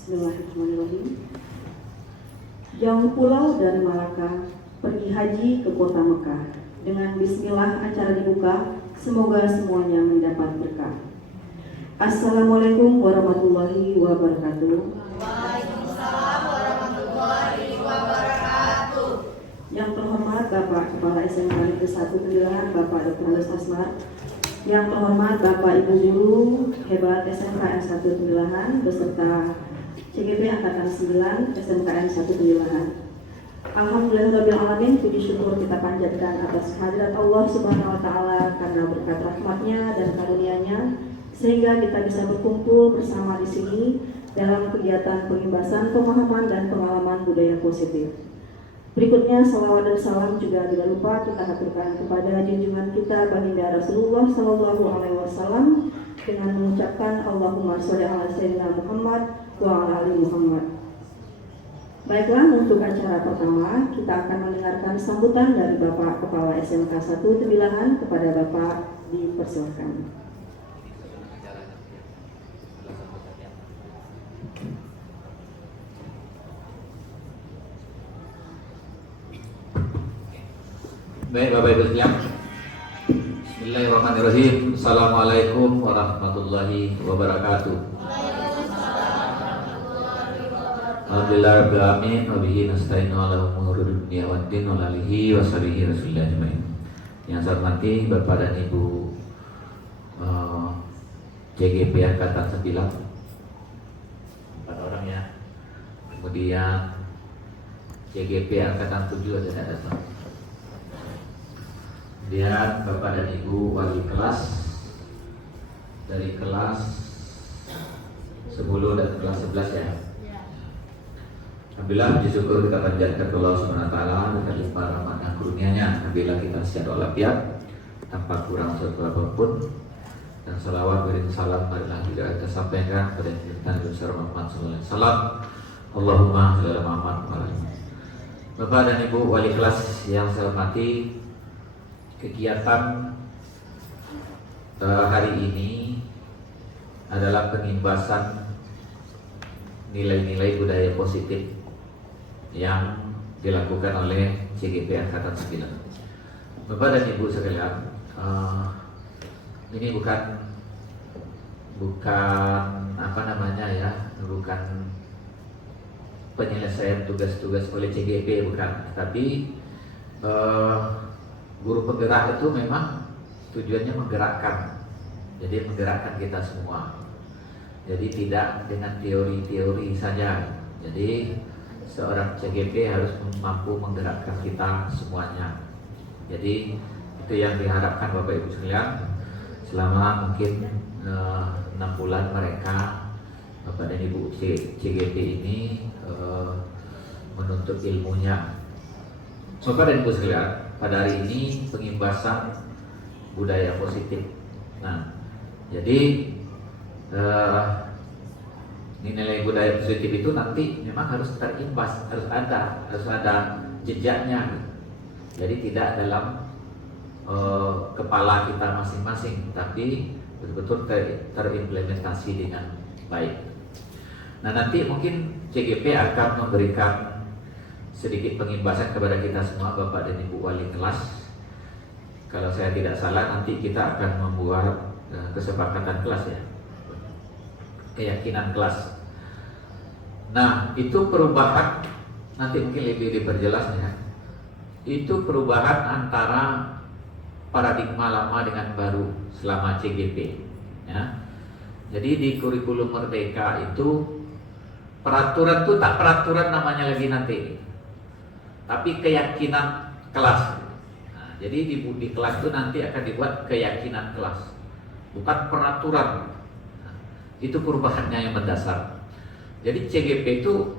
Bismillahirrahmanirrahim. Jauh pulau dari Malaka, pergi haji ke kota Mekah. Dengan bismillah acara dibuka, semoga semuanya mendapat berkah. Assalamualaikum warahmatullahi wabarakatuh. Waalaikumsalam warahmatullahi wabarakatuh. Yang terhormat Bapak Kepala SMK Negeri 1 Tembilahan, Bapak Dr. Andes Asmar. Yang terhormat Bapak Ibu Guru Hebat SMKN 1 Tembilahan beserta CGP Angkatan 9 SMKN 1 Tembilahan. Alhamdulillahirrahmanirrahim, puji syukur kita panjatkan atas kehadirat Allah Subhanahu wa Ta'ala karena berkat rahmatnya dan karunia-Nya sehingga kita bisa berkumpul bersama di sini dalam kegiatan pengimbasan pemahaman dan pengalaman budaya positif. Berikutnya salawat dan salam juga tidak lupa kita haturkan kepada junjungan kita Baginda Rasulullah Sallallahu Alaihi Wasallam dengan mengucapkan Allahumma sholli ala sayyidina Muhammad wa ala ali Muhammad. Baiklah, untuk acara pertama kita akan mendengarkan sambutan dari Bapak Kepala SMK 1 Tembilahan. Kepada Bapak dipersilakan. Baik Bapak Ibu sekalian, Bismillahirrahmanirrahim. Assalamualaikum warahmatullahi wabarakatuh. Alhamdulillah rabbil alamin wa bihi nasta'inu ala umuri dunya waddin wa alihi wa sahbihi rasulillah ajmain. Yang saya hormati Bapak dan Ibu CGP Angkatan 9, 4 orang ya. Kemudian CGP Angkatan 7 ada datang. Kemudian Bapak dan Ibu wali kelas dari kelas 10 dan kelas 11 ya. Alhamdulillah, puji syukur kita panjatkan ke Allah Subhanahu wa Ta'ala dengan limpah rahmat dan karunia-Nya. Alhamdulillah kita sehat walafiat tanpa kurang suatu apapun. Dan salawat beriring salam marilah juga kita sampaikan kepada Nabi besar Muhammad sallallahu alaihi wasallam. Allahumma shalli ala Muhammad wa ala alihi. Bapak dan Ibu wali kelas yang saya hormati, kegiatan hari ini adalah pengimbasan nilai-nilai budaya positif yang dilakukan oleh CGP Angkatan 9. Bapak dan Ibu sekalian, ini bukan apa namanya ya, bukan penyelesaian tugas-tugas oleh CGP, bukan, tapi guru penggerak itu memang tujuannya menggerakkan, jadi menggerakkan kita semua. Jadi tidak dengan teori-teori saja. Jadi seorang CGP harus mampu menggerakkan kita semuanya. Jadi itu yang diharapkan Bapak Ibu sekalian selama mungkin 6 bulan mereka Bapak dan Ibu CGP ini menuntut ilmunya. Bapak dan Ibu sekalian, pada hari ini pengimbasan budaya positif. Nah, jadi nilai budaya positif itu nanti memang harus terimbas, harus ada jejaknya. Jadi tidak dalam kepala kita masing-masing, tapi betul-betul terimplementasi dengan baik. Nah, nanti mungkin CGP akan memberikan sedikit pengimbasan kepada kita semua Bapak dan Ibu wali kelas. Kalau saya tidak salah nanti kita akan membuat kesepakatan kelas ya, keyakinan kelas. Nah, itu perubahan nanti mungkin lebih diperjelas ya. Itu perubahan antara paradigma lama dengan baru selama CGP ya. Jadi di kurikulum Merdeka itu peraturan itu tak peraturan namanya lagi nanti, tapi keyakinan kelas. Nah, jadi di kelas itu nanti akan dibuat keyakinan kelas, bukan peraturan. Nah, itu perubahannya yang mendasar. Jadi CGP itu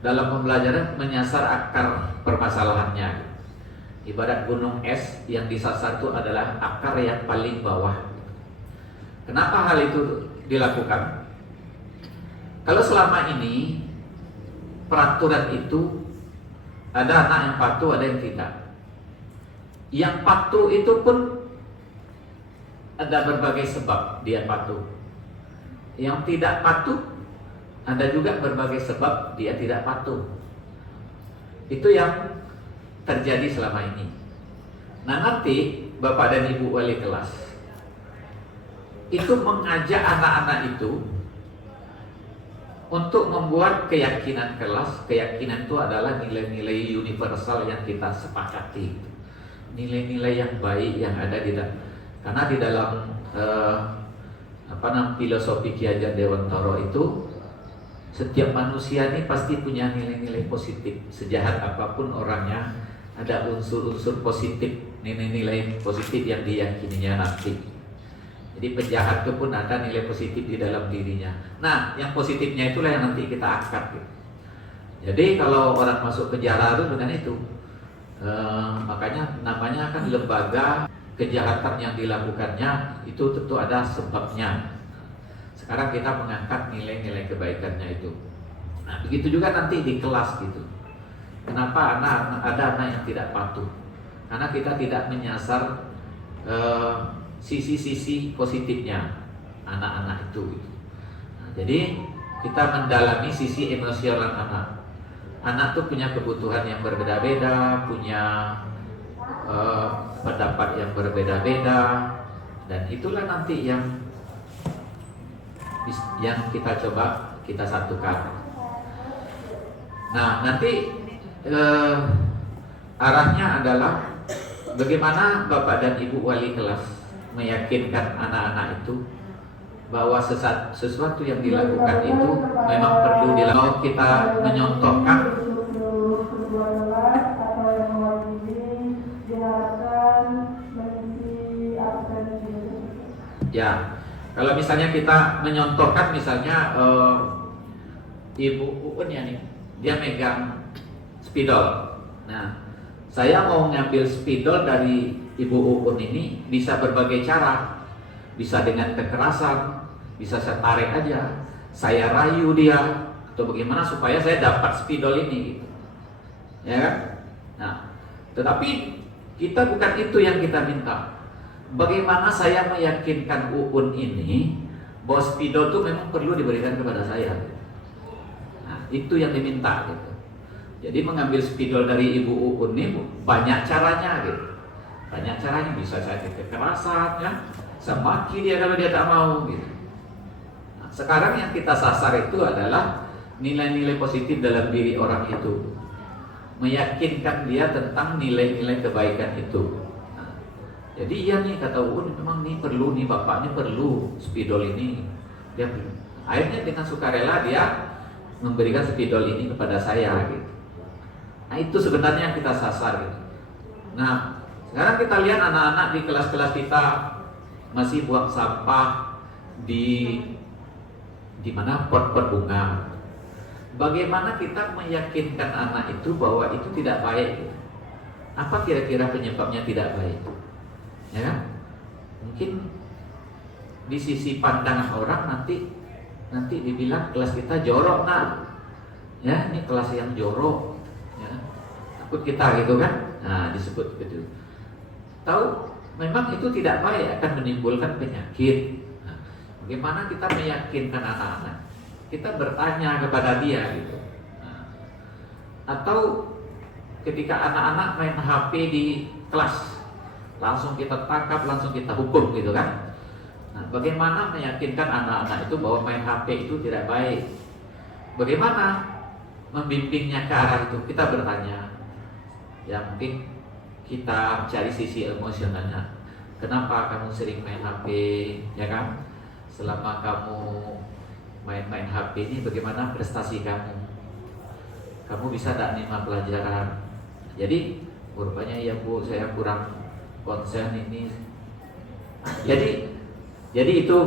dalam pembelajaran menyasar akar permasalahannya. Ibarat gunung es yang disasar itu adalah akar yang paling bawah. Kenapa hal itu dilakukan? Kalau selama ini peraturan itu ada anak yang patuh, ada yang tidak. Yang patuh itu pun ada berbagai sebab dia patuh. yang tidak patuh, ada juga berbagai sebab dia tidak patuh. Itu yang terjadi selama ini. Nah, nanti Bapak dan Ibu wali kelas itu mengajak anak-anak itu untuk membuat keyakinan kelas. Keyakinan itu adalah nilai-nilai universal yang kita sepakati, nilai-nilai yang baik yang ada di dalam. Karena di dalam filosofi Ki Hajar Dewantara itu, setiap manusia ini pasti punya nilai-nilai positif. Sejahat apapun orangnya, ada unsur-unsur positif, nilai-nilai positif yang diyakininya nanti. Jadi penjahat itu pun ada nilai positif di dalam dirinya. Nah, yang positifnya itulah yang nanti kita angkat gitu. Jadi kalau orang masuk penjara itu dengan itu, makanya namanya kan lembaga. Kejahatan yang dilakukannya itu tentu ada sebabnya. Sekarang kita mengangkat nilai-nilai kebaikannya itu. Nah, begitu juga nanti di kelas gitu. Kenapa ada anak yang tidak patuh? Karena kita tidak menyasar sisi-sisi positifnya anak-anak itu gitu. Nah, jadi kita mendalami sisi emosional anak. Anak tuh punya kebutuhan yang berbeda-beda, punya pendapat yang berbeda-beda, dan itulah nanti yang kita coba kita satukan. Nah, nanti arahnya adalah bagaimana Bapak dan Ibu wali kelas meyakinkan anak-anak itu bahwa sesuatu yang dilakukan itu memang perlu dilakukan. Kita menyontohkan ya, kalau misalnya kita menyontohkan, misalnya Ibu Uun ya nih, dia megang spidol. Nah, saya mau ngambil spidol dari Ibu Uun ini bisa berbagai cara. Bisa dengan kekerasan, bisa saya tarik aja, saya rayu dia, atau bagaimana supaya saya dapat spidol ini gitu. Ya kan? Nah, tetapi kita bukan itu yang kita minta. Bagaimana saya meyakinkan Uun ini bahwa spidol itu memang perlu diberikan kepada saya. Nah, itu yang diminta gitu. Jadi mengambil spidol dari Ibu Uun ini banyak caranya gitu. Banyak caranya, bisa saja kekerasan ya, semaki dia kalau dia tak mau gitu. Nah, sekarang yang kita sasar itu adalah nilai-nilai positif dalam diri orang itu. Meyakinkan dia tentang nilai-nilai kebaikan itu. Jadi iya nih, kata Uun, memang nih perlu nih, bapak nih perlu spidol ini. Dia akhirnya dengan sukarela dia memberikan spidol ini kepada saya gitu. Nah, itu sebenarnya yang kita sasar gitu. Nah, sekarang kita lihat anak-anak di kelas-kelas kita masih buang sampah di mana pot-pot bunga. Bagaimana kita meyakinkan anak itu bahwa itu tidak baik gitu. Apa kira-kira penyebabnya tidak baik? Ya kan? Mungkin di sisi pandangan orang nanti dibilang kelas kita jorok, nah ya ini kelas yang jorok ya. Takut kita gitu kan. Nah, disebut gitu. Tahu memang itu tidak baik, akan menimbulkan penyakit. Nah, bagaimana kita meyakinkan anak-anak? Kita bertanya kepada dia gitu. Nah, atau ketika anak-anak main HP di kelas, langsung kita tangkap, langsung kita hukum gitu kan. Nah, bagaimana meyakinkan anak-anak itu bahwa main HP itu tidak baik? Bagaimana membimbingnya ke arah itu? Kita bertanya. Ya mungkin kita cari sisi emosionalnya. Kenapa kamu sering main HP? Ya kan? Selama kamu main HP ini bagaimana prestasi kamu? Kamu bisa tak nerima pelajaran? Jadi rupanya ya Bu, saya kurang konsen ini. Jadi itu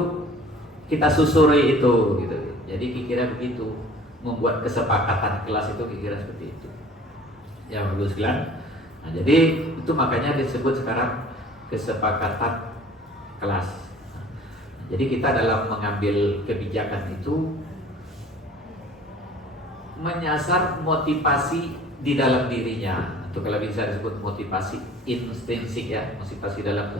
kita susuri itu gitu. Jadi kira begitu, membuat kesepakatan kelas itu kira seperti itu. Ya bagus kan? Nah, jadi itu makanya disebut sekarang kesepakatan kelas. Nah, jadi kita dalam mengambil kebijakan itu menyasar motivasi di dalam dirinya. Itu kalau bisa disebut motivasi intrinsik ya, motivasi dalam,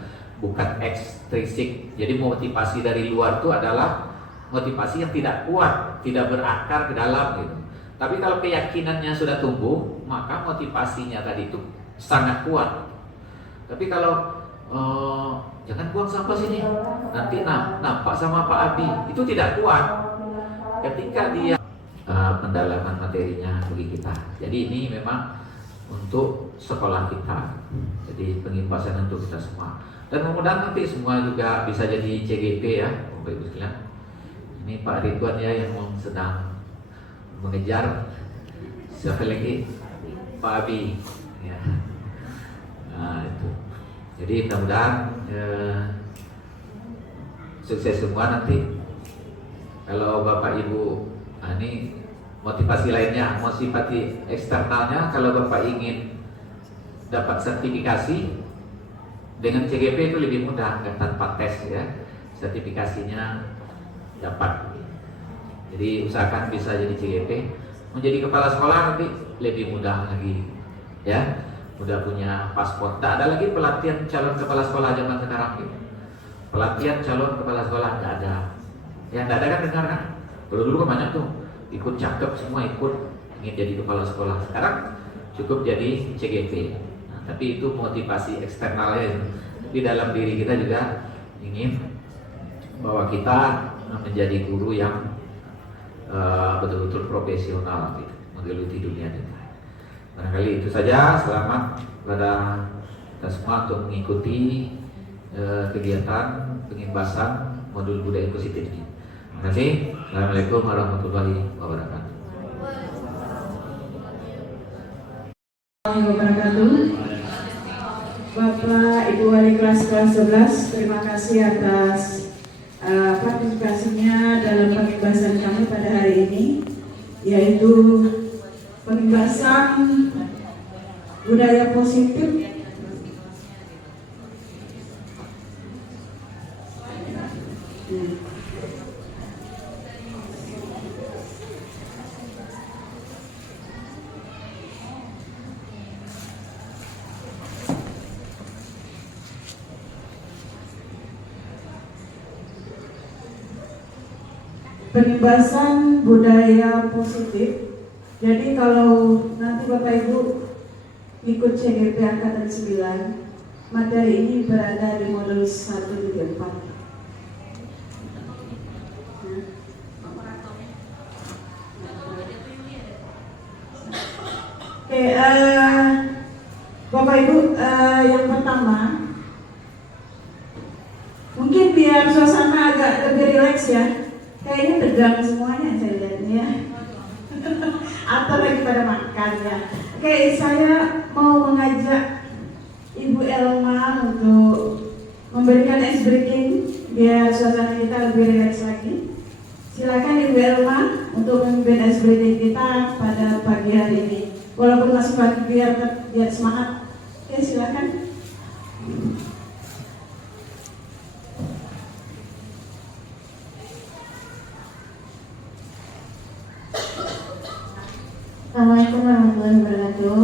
bukan ekstrinsik. Jadi motivasi dari luar itu adalah motivasi yang tidak kuat, tidak berakar ke dalam gitu. Tapi kalau keyakinannya sudah tumbuh, maka motivasinya tadi itu sangat kuat. Tapi kalau jangan buang sampah sini, nanti nampak sama Pak Abi, itu tidak kuat. Ketika dia pendalaman materinya bagi kita. Jadi ini memang untuk sekolah kita. Jadi pengimbasan untuk kita semua. Dan mudah-mudahan nanti semua juga bisa jadi CGP ya, Bapak Ibu sekalian. Ini Pak Ridwan ya yang sedang mengejar. Siapa lagi? Pak Abi. Ya. Nah, itu. Jadi mudah-mudahan sukses semua nanti. Kalau Bapak Ibu ini motivasi lainnya, motivasi eksternalnya, kalau Bapak ingin dapat sertifikasi dengan CGP itu lebih mudah, nggak tanpa tes ya, sertifikasinya dapat. Jadi usahakan bisa jadi CGP, menjadi kepala sekolah nanti lebih mudah lagi, ya, udah punya paspor. Tak ada lagi pelatihan calon kepala sekolah zaman sekarang gitu. Pelatihan calon kepala sekolah nggak ada. Yang nggak ada kan dengar kan? Dulu kan banyak tuh, ikut cakep semua ikut ingin jadi kepala sekolah. Sekarang cukup jadi CGP. Tapi itu motivasi eksternalnya. Di dalam diri kita juga ingin bahwa kita menjadi guru yang betul-betul profesional gitu, menggeluti dunia kita. Barangkali itu saja. Selamat kepada kita semua untuk mengikuti kegiatan pengimbasan modul budaya positif ini. Terima kasih. Assalamualaikum warahmatullahi wabarakatuh. Bapak Ibu Wali kelas 11, terima kasih atas partisipasinya dalam pengimbasan kami pada hari ini, yaitu pengimbasan budaya positif pengimbasan budaya positif. Jadi kalau nanti Bapak Ibu ikut CGP Angkatan 9, materi ini berada di modul 134. Oke, Bapak Ibu, yang pertama mungkin biar suasana agak lebih rileks ya. Kayaknya tegang semuanya saya lihat ya. Atau lagi pada makan ya. Oke, saya mau mengajak Ibu Elma untuk memberikan ice breaking biar suasana kita lebih rileks lagi. Silakan Ibu Elma untuk memimpin ice breaking kita pada pagi hari ini. Walaupun masih pagi biar semangat. Oke, silakan. Assalamualaikum warahmatullahi wabarakatuh.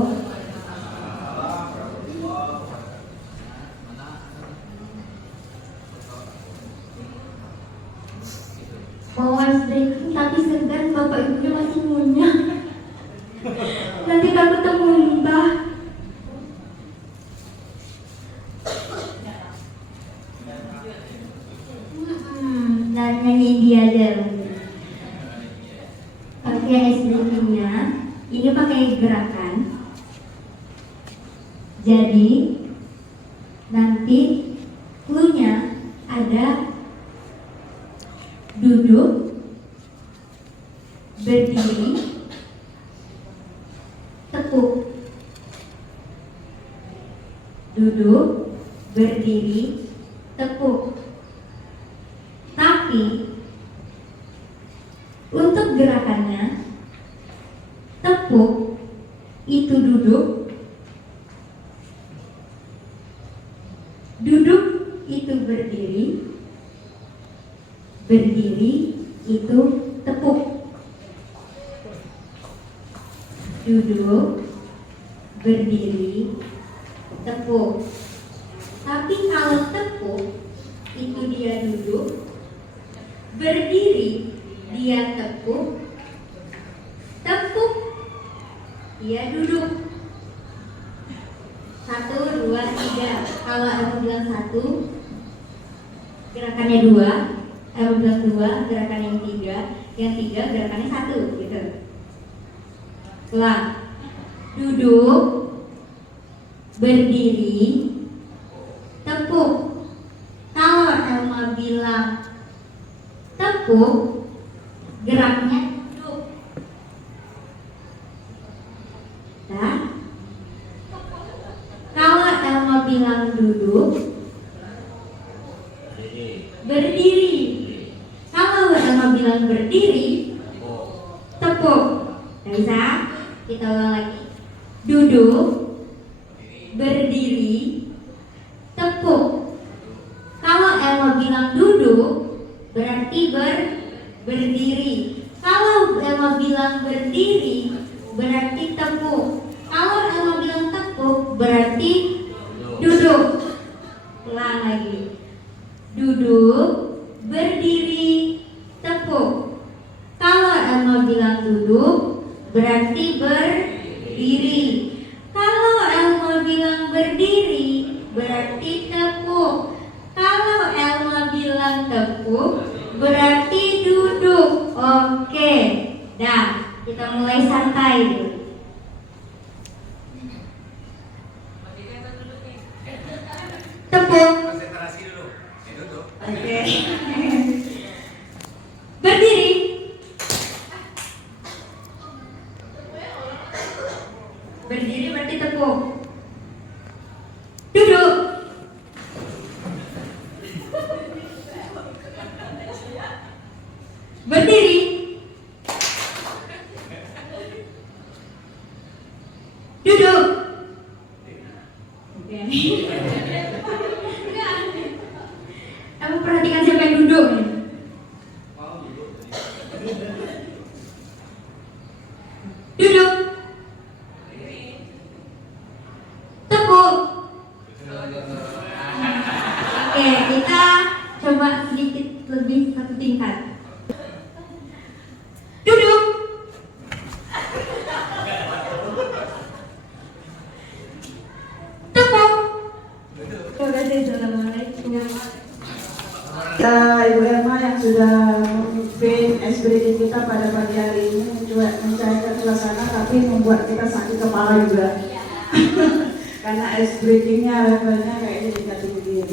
Mau ice breaking tapi segan, bapak ibunya masih ngunyah. Nanti takut muntah. Dan nyanyi dia aja. Oke, ice breakingnya ini pakai gerakan. Jadi nanti cluenya ada duduk, berdiri, tepuk. Duduk, berdiri, tepuk. Tapi untuk gerakannya, tepuk itu duduk, duduk itu berdiri, berdiri itu tepuk. Duduk, berdiri, tepuk. Tapi kalau tepuk itu dia duduk, berdiri, dia tepuk, tepuk, dia duduk. 1, 2, 3. Kalau Elma bilang 1, gerakannya 2. Elma bilang 2, gerakan yang 3. Yang 3, gerakannya 1, gitu. Ulang. Duduk, berdiri, tepuk. Kalau Elma bilang tepuk, geraknya duduk. Nah, kalau Elma bilang duduk, berdiri. Kalau Elma bilang berdiri, tepuk. Bisa? Kita ulang lagi. Duduk, berdiri, tepuk. Kalau Elma bilang duduk, berarti berdiri. Kalau Elma bilang berdiri, berarti tepuk. Kalau Elma bilang tepuk, berarti duduk. Ulang lagi. Duduk, berdiri, tepuk. Kalau Elma bilang duduk, berarti berdiri. Kalau Elma bilang berdiri, berarti tepuk. Kalau Elma bilang tepuk, berarti duduk. Oke. Dah, kita mulai santai dulu. Tepuk. Konsentrasi dulu. Duduk. Oke. Berdiri. Berdiri berarti tepuk. Duduk. Berdiri. Duduk. Oke. Kamu perhatikan siapa yang duduk nih? Duduk. Tepuk. Oke, kita coba sedikit lebih satu tingkat. Duduk. Tepuk. Terima kasih. Assalamualaikum. Ibu Elma yang sudah memimpin SBD kita pada pagi hari ini mencairkan suasana, tapi membuat kita sakit kepala juga. Karena ice breaking-nya levelnya kayaknya tidak tinggi.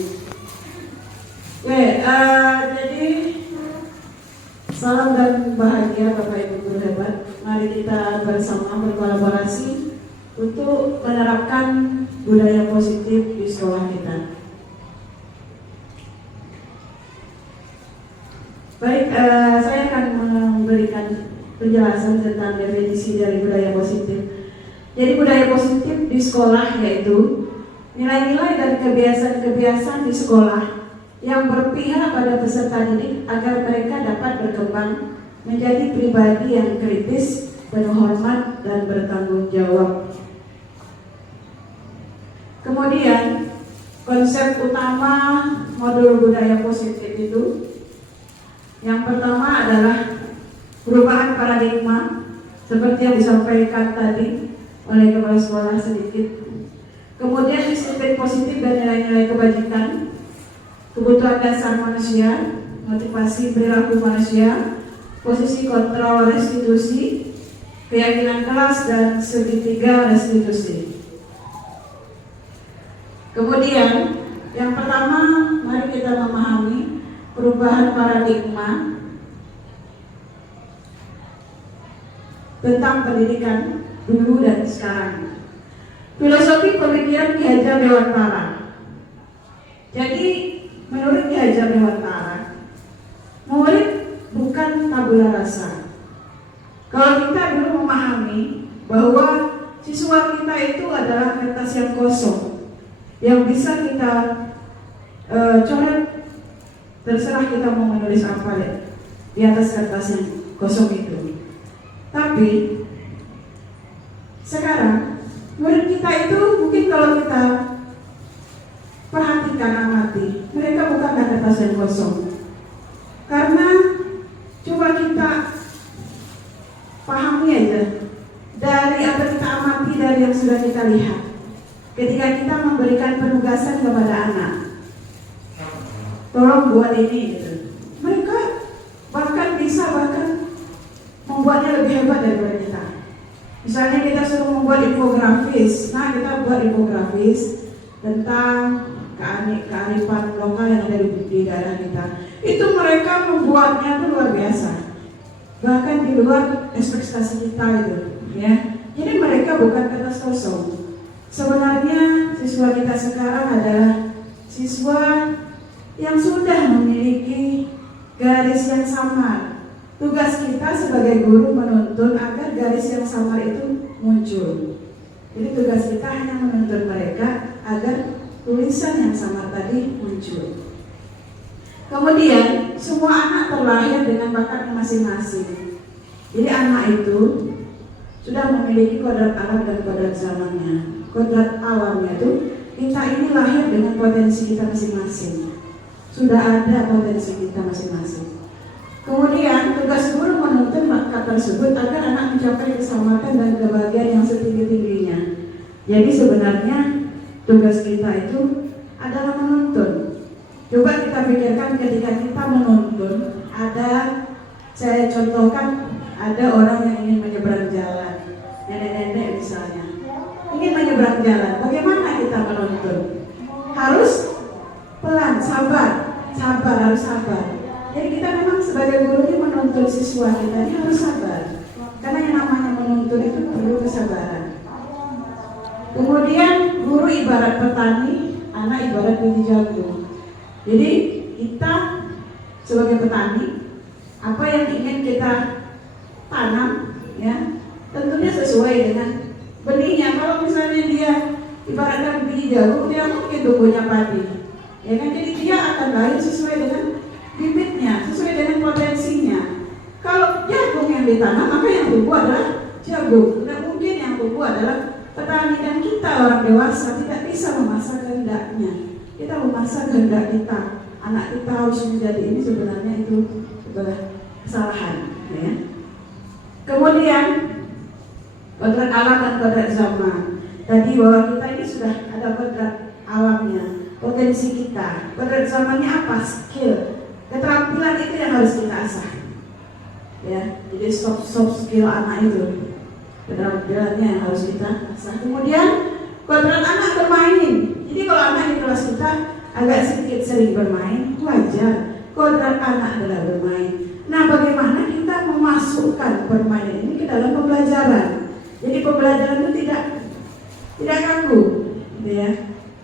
Oke, jadi salam dan bahagia Bapak Ibu guru hebat. Mari kita bersama berkolaborasi untuk menerapkan budaya positif di sekolah kita. Baik, saya akan memberikan penjelasan tentang definisi dari budaya positif. Jadi budaya positif di sekolah yaitu nilai-nilai dan kebiasaan-kebiasaan di sekolah yang berpihak pada peserta didik agar mereka dapat berkembang menjadi pribadi yang kritis, penuh hormat, dan bertanggung jawab. Kemudian konsep utama modul budaya positif itu yang pertama adalah perubahan paradigma seperti yang disampaikan tadi oleh kepala sekolah sedikit. Kemudian disiplin positif dan nilai-nilai kebajikan, kebutuhan dasar manusia, motivasi perilaku manusia, posisi kontrol restitusi, keyakinan kelas, dan segitiga restitusi. Kemudian yang pertama, mari kita memahami perubahan paradigma tentang pendidikan dulu dan sekarang. Filosofi pemikiran Ki Hajar Dewantara. Jadi menurut Ki Hajar Dewantara, murid bukan tabula rasa. Kalau kita dulu memahami bahwa siswa kita itu adalah kertas yang kosong, yang bisa kita coret. Terserah kita mau menulis apa ya di atas kertas yang kosong itu. Tapi sekarang murid kita itu mungkin kalau kita perhatikan amati, mereka bukanlah kertas yang kosong. Karena kita lihat ketika kita memberikan penugasan kepada anak, tolong buat ini gitu. Mereka bahkan bisa membuatnya lebih hebat daripada kita. Misalnya kita suruh membuat infografis, nah kita buat infografis tentang kearifan lokal yang ada di daerah kita. Itu mereka membuatnya itu luar biasa, bahkan di luar ekspektasi kita itu, ya. Jadi mereka bukan kertas kosong. Sebenarnya siswa kita sekarang adalah siswa yang sudah memiliki garis yang samar. Tugas kita sebagai guru menuntun agar garis yang samar itu muncul. Jadi tugas kita hanya menuntun mereka agar tulisan yang samar tadi muncul. Kemudian semua anak terlahir dengan bakatnya masing-masing. Jadi anak itu sudah memiliki kodrat alam dan kodrat zamannya. Kodrat alamnya itu kita ini lahir dengan potensi kita masing-masing. Sudah ada potensi kita masing-masing. Kemudian tugas guru menuntun bakat tersebut agar anak mencapai keselamatan dan kebahagiaan yang setinggi-tingginya. Jadi sebenarnya tugas kita itu adalah menuntun. Coba kita pikirkan ketika kita menuntun, saya contohkan, ada orang yang ingin menyeberang jalan, nenek-nenek misalnya, ingin menyeberang jalan. Bagaimana kita menuntun? Harus pelan, harus sabar. Jadi kita memang sebagai guru ini menuntun siswa kita ini harus sabar, karena yang namanya menuntun itu perlu kesabaran. Kemudian guru ibarat petani, anak ibarat biji jagung. Jadi kita sebagai petani, apa yang ingin kita tanam, ya tentunya sesuai dengan benihnya. Kalau misalnya dia ibaratkan biji jagung, dia mungkin tumbuhnya padi, ya kan? Jadi dia akan lahir sesuai dengan bibitnya, sesuai dengan potensinya. Kalau jagung yang ditanam, maka yang tumbuh adalah jagung. Tidak mungkin yang tumbuh adalah petani. Dan kita orang dewasa tidak bisa memaksa kehendaknya. Kita memaksa kehendak kita, anak kita harus menjadi ini, sebenarnya itu adalah kesalahan, ya. Kemudian kodrat alam dan kodrat zaman. Tadi bahwa kita ini sudah ada kodrat alamnya, potensi kita. Kodrat zamannya apa? Skill, keterampilan itu yang harus kita asah, ya. Jadi soft skill anak itu, keterampilannya yang harus kita asah. Kemudian kodrat anak bermain. Jadi kalau anak di kelas kita agak sedikit sering bermain, wajar. Kodrat anak adalah bermain. Nah, bagaimana kita memasukkan permainan ini ke dalam pembelajaran? Jadi pembelajaran itu tidak kaku, gitu ya.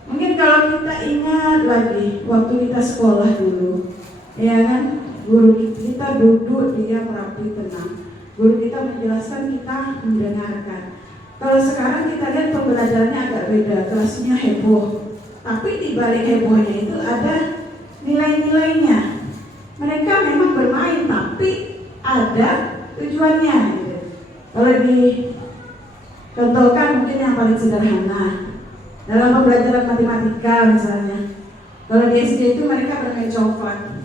Mungkin kalau kita ingat lagi waktu kita sekolah dulu, ya kan, guru kita duduk, dia merapi tenang. Guru kita menjelaskan, kita mendengarkan. Kalau sekarang kita lihat pembelajarannya agak beda, kelasnya heboh. Tapi di balik hebohnya itu ada nilai-nilainya. Mereka memang bermain, tapi ada tujuannya, gitu. Kalau dicontohkan mungkin yang paling sederhana, dalam pembelajaran matematika misalnya, kalau di SD itu mereka bermain congklak.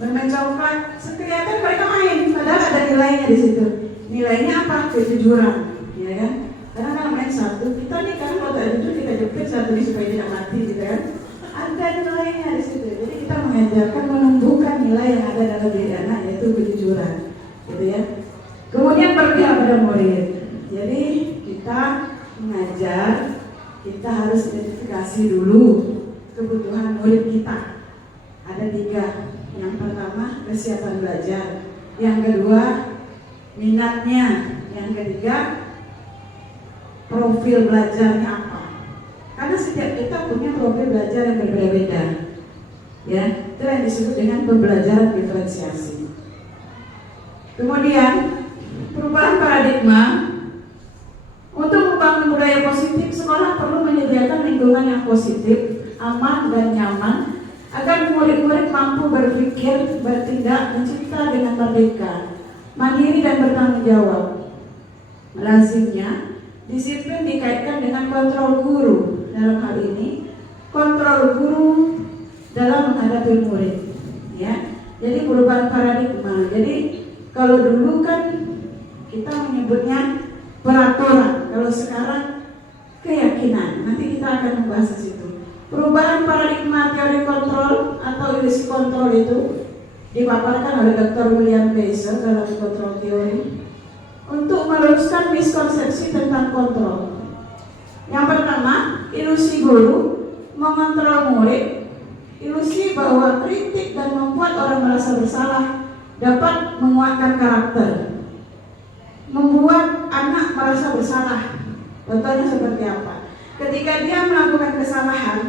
Bermain congklak, kelihatan mereka main, padahal ada nilainya di situ. Nilainya apa? Kejujuran, ya kan? Karena kalau main satu, kita nih kan kalau tak jujur kita jepit satu ini supaya tidak mati, gitu kan? Ada nilainya di situ. Jadi kita mengajarkan menumbuhkan nilai yang ada dalam diri anak, yaitu kejujuran, gitu ya. Kemudian berpihak pada murid. Jadi kita mengajar, kita harus identifikasi dulu kebutuhan murid kita. Ada 3. Yang pertama, kesiapan belajar. Yang kedua, minatnya. Yang ketiga, profil belajarnya apa. Karena setiap kita punya profil belajar yang berbeda-beda, ya. Itu yang disebut dengan pembelajaran diferensiasi. Kemudian perubahan paradigma. Untuk membangun budaya positif, sekolah perlu menyediakan lingkungan yang positif, aman dan nyaman, agar murid-murid mampu berpikir, bertindak, mencipta dengan merdeka, mandiri dan bertanggung jawab. Lazimnya, disiplin dikaitkan dengan kontrol guru. Dalam hal ini, kontrol guru dalam menghadapi murid, ya. Jadi perubahan paradigma. Jadi kalau dulu kan kita menyebutnya peraturan, kalau sekarang keyakinan. keyakinan. Nanti kita akan membahas di situ. Perubahan paradigma teori kontrol atau ilusi kontrol itu dipaparkan oleh Dr. William Kaiser dalam kontrol teori untuk meluruskan miskonsepsi tentang kontrol. Yang pertama, ilusi guru mengontrol murid, ilusi bahwa kritik dan membuat orang merasa bersalah dapat menguatkan karakter, membuat anak merasa bersalah. Contohnya seperti apa? Ketika dia melakukan kesalahan,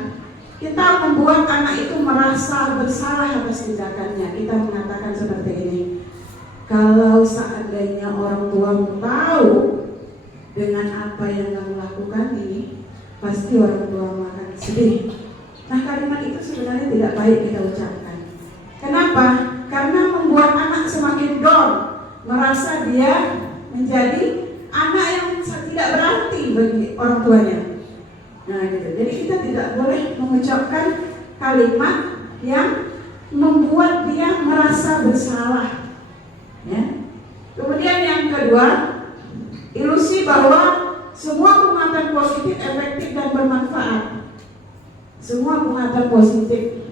kita membuat anak itu merasa bersalah atas tindakannya. Kita mengatakan seperti ini, kalau seandainya orang tuamu tahu dengan apa yang kamu lakukan ini, pasti orang tuamu akan sedih. Nah, kalimat itu sebenarnya tidak baik kita ucapkan. Kenapa? Karena membuat anak semakin down, merasa dia menjadi anak yang tidak berarti bagi orang tuanya. Nah, gitu. Jadi kita tidak boleh mengucapkan kalimat yang membuat dia merasa bersalah. Ya. Kemudian yang kedua, ilusi bahwa semua penguatan positif efektif dan bermanfaat. Semua penguatan positif.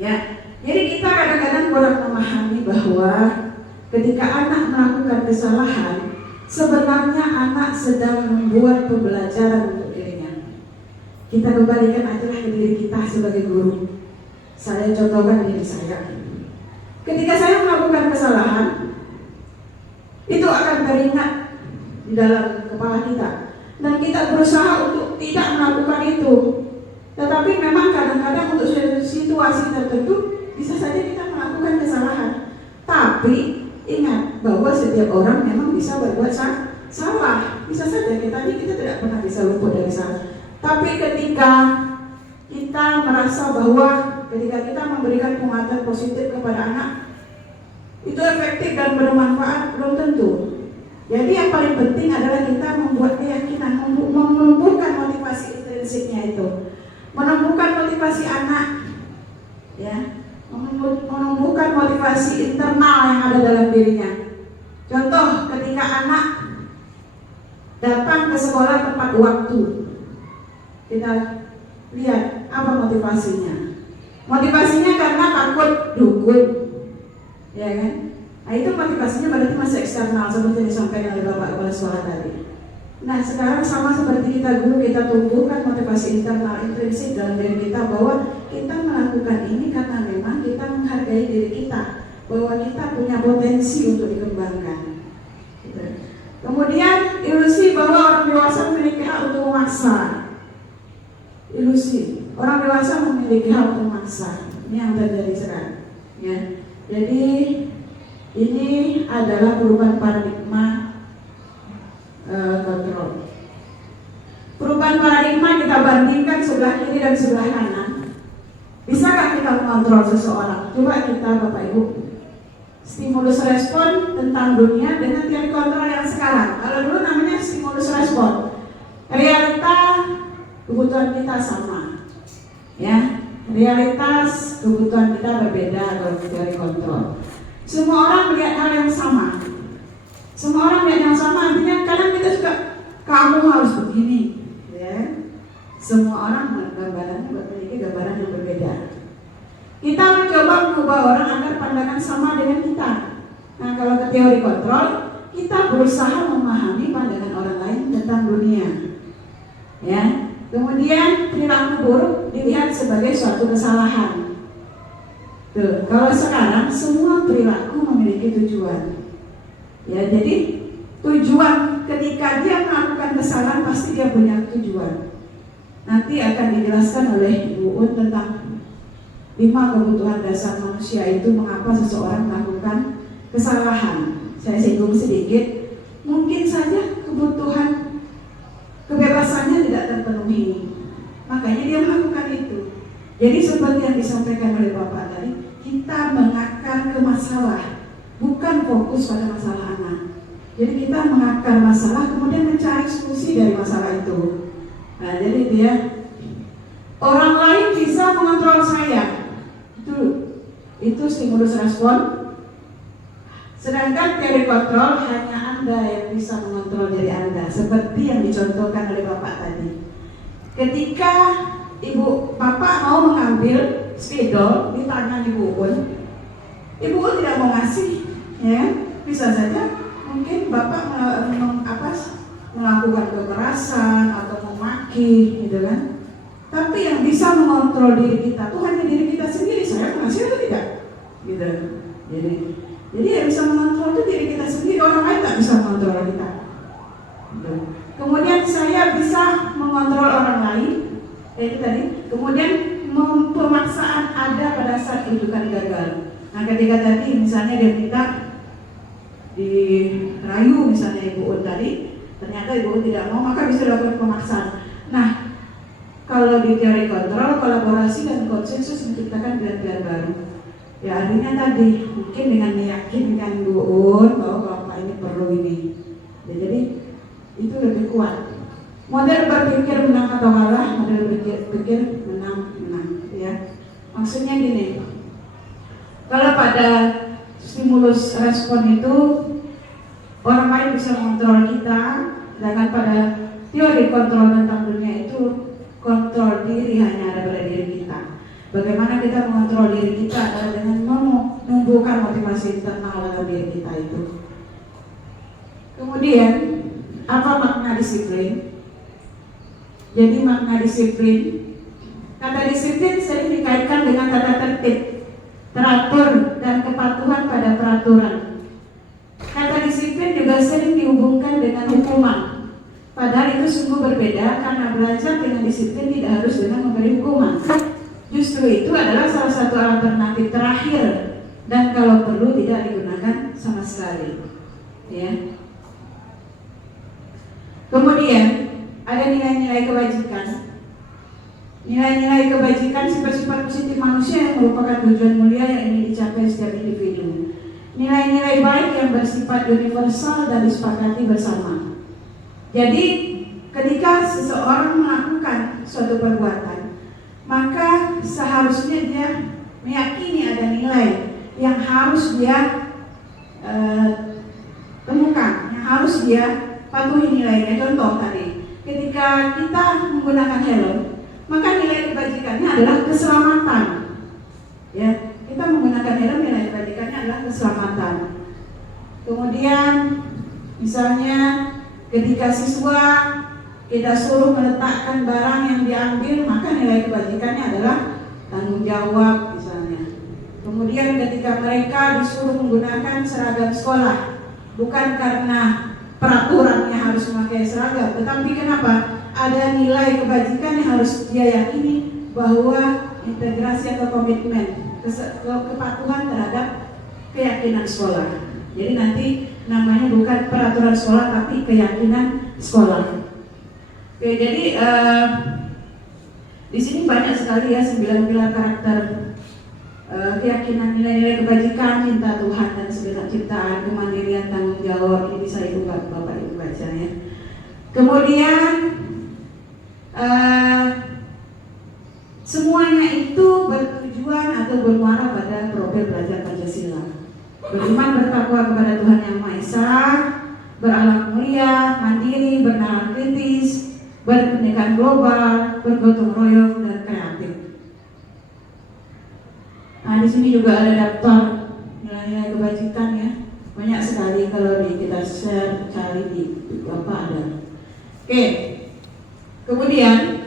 Ya. Jadi kita kadang-kadang kurang memahami bahwa ketika anak melakukan kesalahan, sebenarnya anak sedang membuat pembelajaran untuk dirinya. Kita kembalikan ajalah ke diri kita sebagai guru. Saya contohkan diri saya. Ketika saya melakukan kesalahan, itu akan teringat di dalam kepala kita, dan kita berusaha untuk tidak melakukan itu. Tetapi memang kadang-kadang untuk situasi tertentu bisa saja kita melakukan kesalahan. Tapi ingat bahwa setiap orang memang bisa berbuat salah. Bisa saja kita tidak pernah bisa luput dari salah. Tapi ketika kita merasa bahwa ketika kita memberikan penguatan positif kepada anak, itu efektif dan bermanfaat, belum tentu. Jadi yang paling penting adalah kita membuat keyakinan, menumbuhkan motivasi intrinsiknya itu, menumbuhkan motivasi anak, ya, menumbuhkan motivasi internal yang ada dalam dirinya. Contoh, ketika anak datang ke sekolah tepat waktu, kita lihat apa motivasinya. Motivasinya karena takut dukun, ya kan? Nah, itu motivasinya berarti masih eksternal seperti yang disampaikan oleh Bapak Kepala Sekolah tadi. Nah, sekarang sama seperti kita guru, kita tumbuhkan motivasi internal intrinsik dalam diri kita bahwa kita melakukan ini karena memang kita menghargai diri kita, bahwa kita punya potensi untuk dikembangkan. Kemudian ilusi bahwa orang dewasa memiliki hak untuk memaksa. Ilusi orang dewasa memiliki hak untuk memaksa. Ini yang terjadi sekarang. Ya. Jadi ini adalah perubahan paradigma kontrol. Perubahan paradigma kita bandingkan sebelah kiri dan sebelah kanan. Bisakah kita mengontrol seseorang? Coba kita Bapak Ibu, stimulus respon tentang dunia dengan teori kontrol yang sekarang. Kalau dulu namanya stimulus respon, realita kebutuhan kita sama, ya. Realitas kebutuhan kita berbeda dalam teori kontrol. Semua orang melihat hal yang sama. Semua orang melihat yang sama, artinya kadang kita suka kamu harus begini, ya. Semua orang memiliki gambaran yang berbeda. Kita mencoba mengubah orang agar pandangan sama dengan kita. Nah, kalau ke teori kontrol, kita berusaha memahami pandangan orang lain tentang dunia, ya. Kemudian perilaku buruk dilihat sebagai suatu kesalahan. Tuh, kalau sekarang semua perilaku memiliki tujuan. Ya, jadi tujuan ketika dia melakukan kesalahan pasti dia punya tujuan. Nanti akan dijelaskan oleh Ibu Un tentang 5 kebutuhan dasar manusia itu mengapa seseorang melakukan kesalahan. Saya singgung sedikit. Mungkin saja kebutuhan kebebasannya tidak terpenuhi, makanya dia melakukan itu. Jadi seperti yang disampaikan oleh Bapak tadi, kita mengakar ke masalah, bukan fokus pada masalah anak. Jadi kita mengakar masalah, kemudian mencari solusi dari masalah itu. Nah, jadi dia orang lain bisa mengontrol saya, itu stimulus respon. Sedangkan teori kontrol hanya Anda yang bisa mengontrol diri Anda, seperti yang dicontohkan oleh Bapak tadi. ketika ibu bapak mau mengambil spidol di tangan ibu Uun tidak mau ngasih, ya bisa saja mungkin bapak melakukan kekerasan atau memaki, gitu kan. Tapi yang bisa mengontrol diri kita tuh hanya diri kita sendiri. Saya mengasih atau tidak, gitu. Jadi yang bisa mengontrol itu diri kita sendiri. Orang lain tak bisa mengontrol kita. Gitu. Kemudian saya bisa mengontrol orang lain. Itu tadi. Kemudian pemaksaan ada pada saat kedudukan gagal. Nah, ketika tadi misalnya dia minta dirayu misalnya Ibu Un tadi, ternyata Ibu Un tidak mau, maka bisa dilakukan pemaksaan. Nah, kalau di teori kontrol, kolaborasi dan konsensus menciptakan pilihan-pilihan baru. Ya artinya tadi mungkin dengan meyakinkan Bu Un bahwa kelompok ini perlu ini. Ya, jadi itu lebih kuat. Model berpikir menang atau kalah, model berpikir menang. Ya, maksudnya gini. Kalau pada stimulus respon itu orang lain bisa mengontrol kita, sedangkan pada teori kontrol tentang dunia itu kontrol diri hanya ada pada diri kita. Bagaimana kita mengontrol diri kita adalah dengan menumbuhkan motivasi internal dalam diri kita itu. Kemudian apa makna disiplin? Jadi makna disiplin, kata disiplin sering dikaitkan dengan tata tertib, teratur, dan kepatuhan pada peraturan. Kata disiplin juga sering dihubungkan dengan hukuman. Padahal itu sungguh berbeda karena belajar dengan disiplin tidak harus dengan memberi hukuman. Justru itu adalah salah satu alternatif terakhir dan kalau perlu tidak digunakan sama sekali. Ya. Kemudian ada nilai-nilai kebajikan. Nilai-nilai kebajikan sifat-sifat positif manusia yang merupakan tujuan mulia yang ingin dicapai setiap individu. Nilai-nilai baik yang bersifat universal dan disepakati bersama. Jadi ketika seseorang melakukan suatu perbuatan, maka seharusnya dia meyakini ada nilai yang harus dia temukan, yang harus dia patuhi nilainya. Contoh tadi, ketika kita menggunakan helm, maka nilai kebajikannya adalah keselamatan. Ya, kita menggunakan helm, nilai kebajikannya adalah keselamatan. Kemudian, misalnya ketika siswa kita suruh meletakkan barang yang diambil, maka nilai kebajikannya adalah tanggung jawab, misalnya. Kemudian ketika mereka disuruh menggunakan seragam sekolah, bukan karena peraturannya harus memakai seragam, tetapi kenapa? Ada nilai kebajikan yang harus dia yakini bahwa integrasi atau komitmen, kepatuhan terhadap keyakinan sekolah. Jadi nanti namanya bukan peraturan sekolah tapi keyakinan sekolah. Oke, jadi di sini banyak sekali ya 9 pilar karakter keyakinan, nilai-nilai kebajikan, cinta Tuhan dan segenap ciptaan, kemandirian, tanggung jawab. Ini bisa ibu bapak ibu baca ya. Kemudian semuanya itu bertujuan atau bermuara pada profil belajar Pancasila. Beriman bertakwa kepada Tuhan Yang Maha Esa, berakhlak mulia, mandiri, bernalar kritis, berpendidikan global, bergotong royong dan kreatif. Nah, di sini juga ada daftar nilai-nilai kebajikan ya. Banyak sekali kalau kita share, cari di apa ada. Oke. Kemudian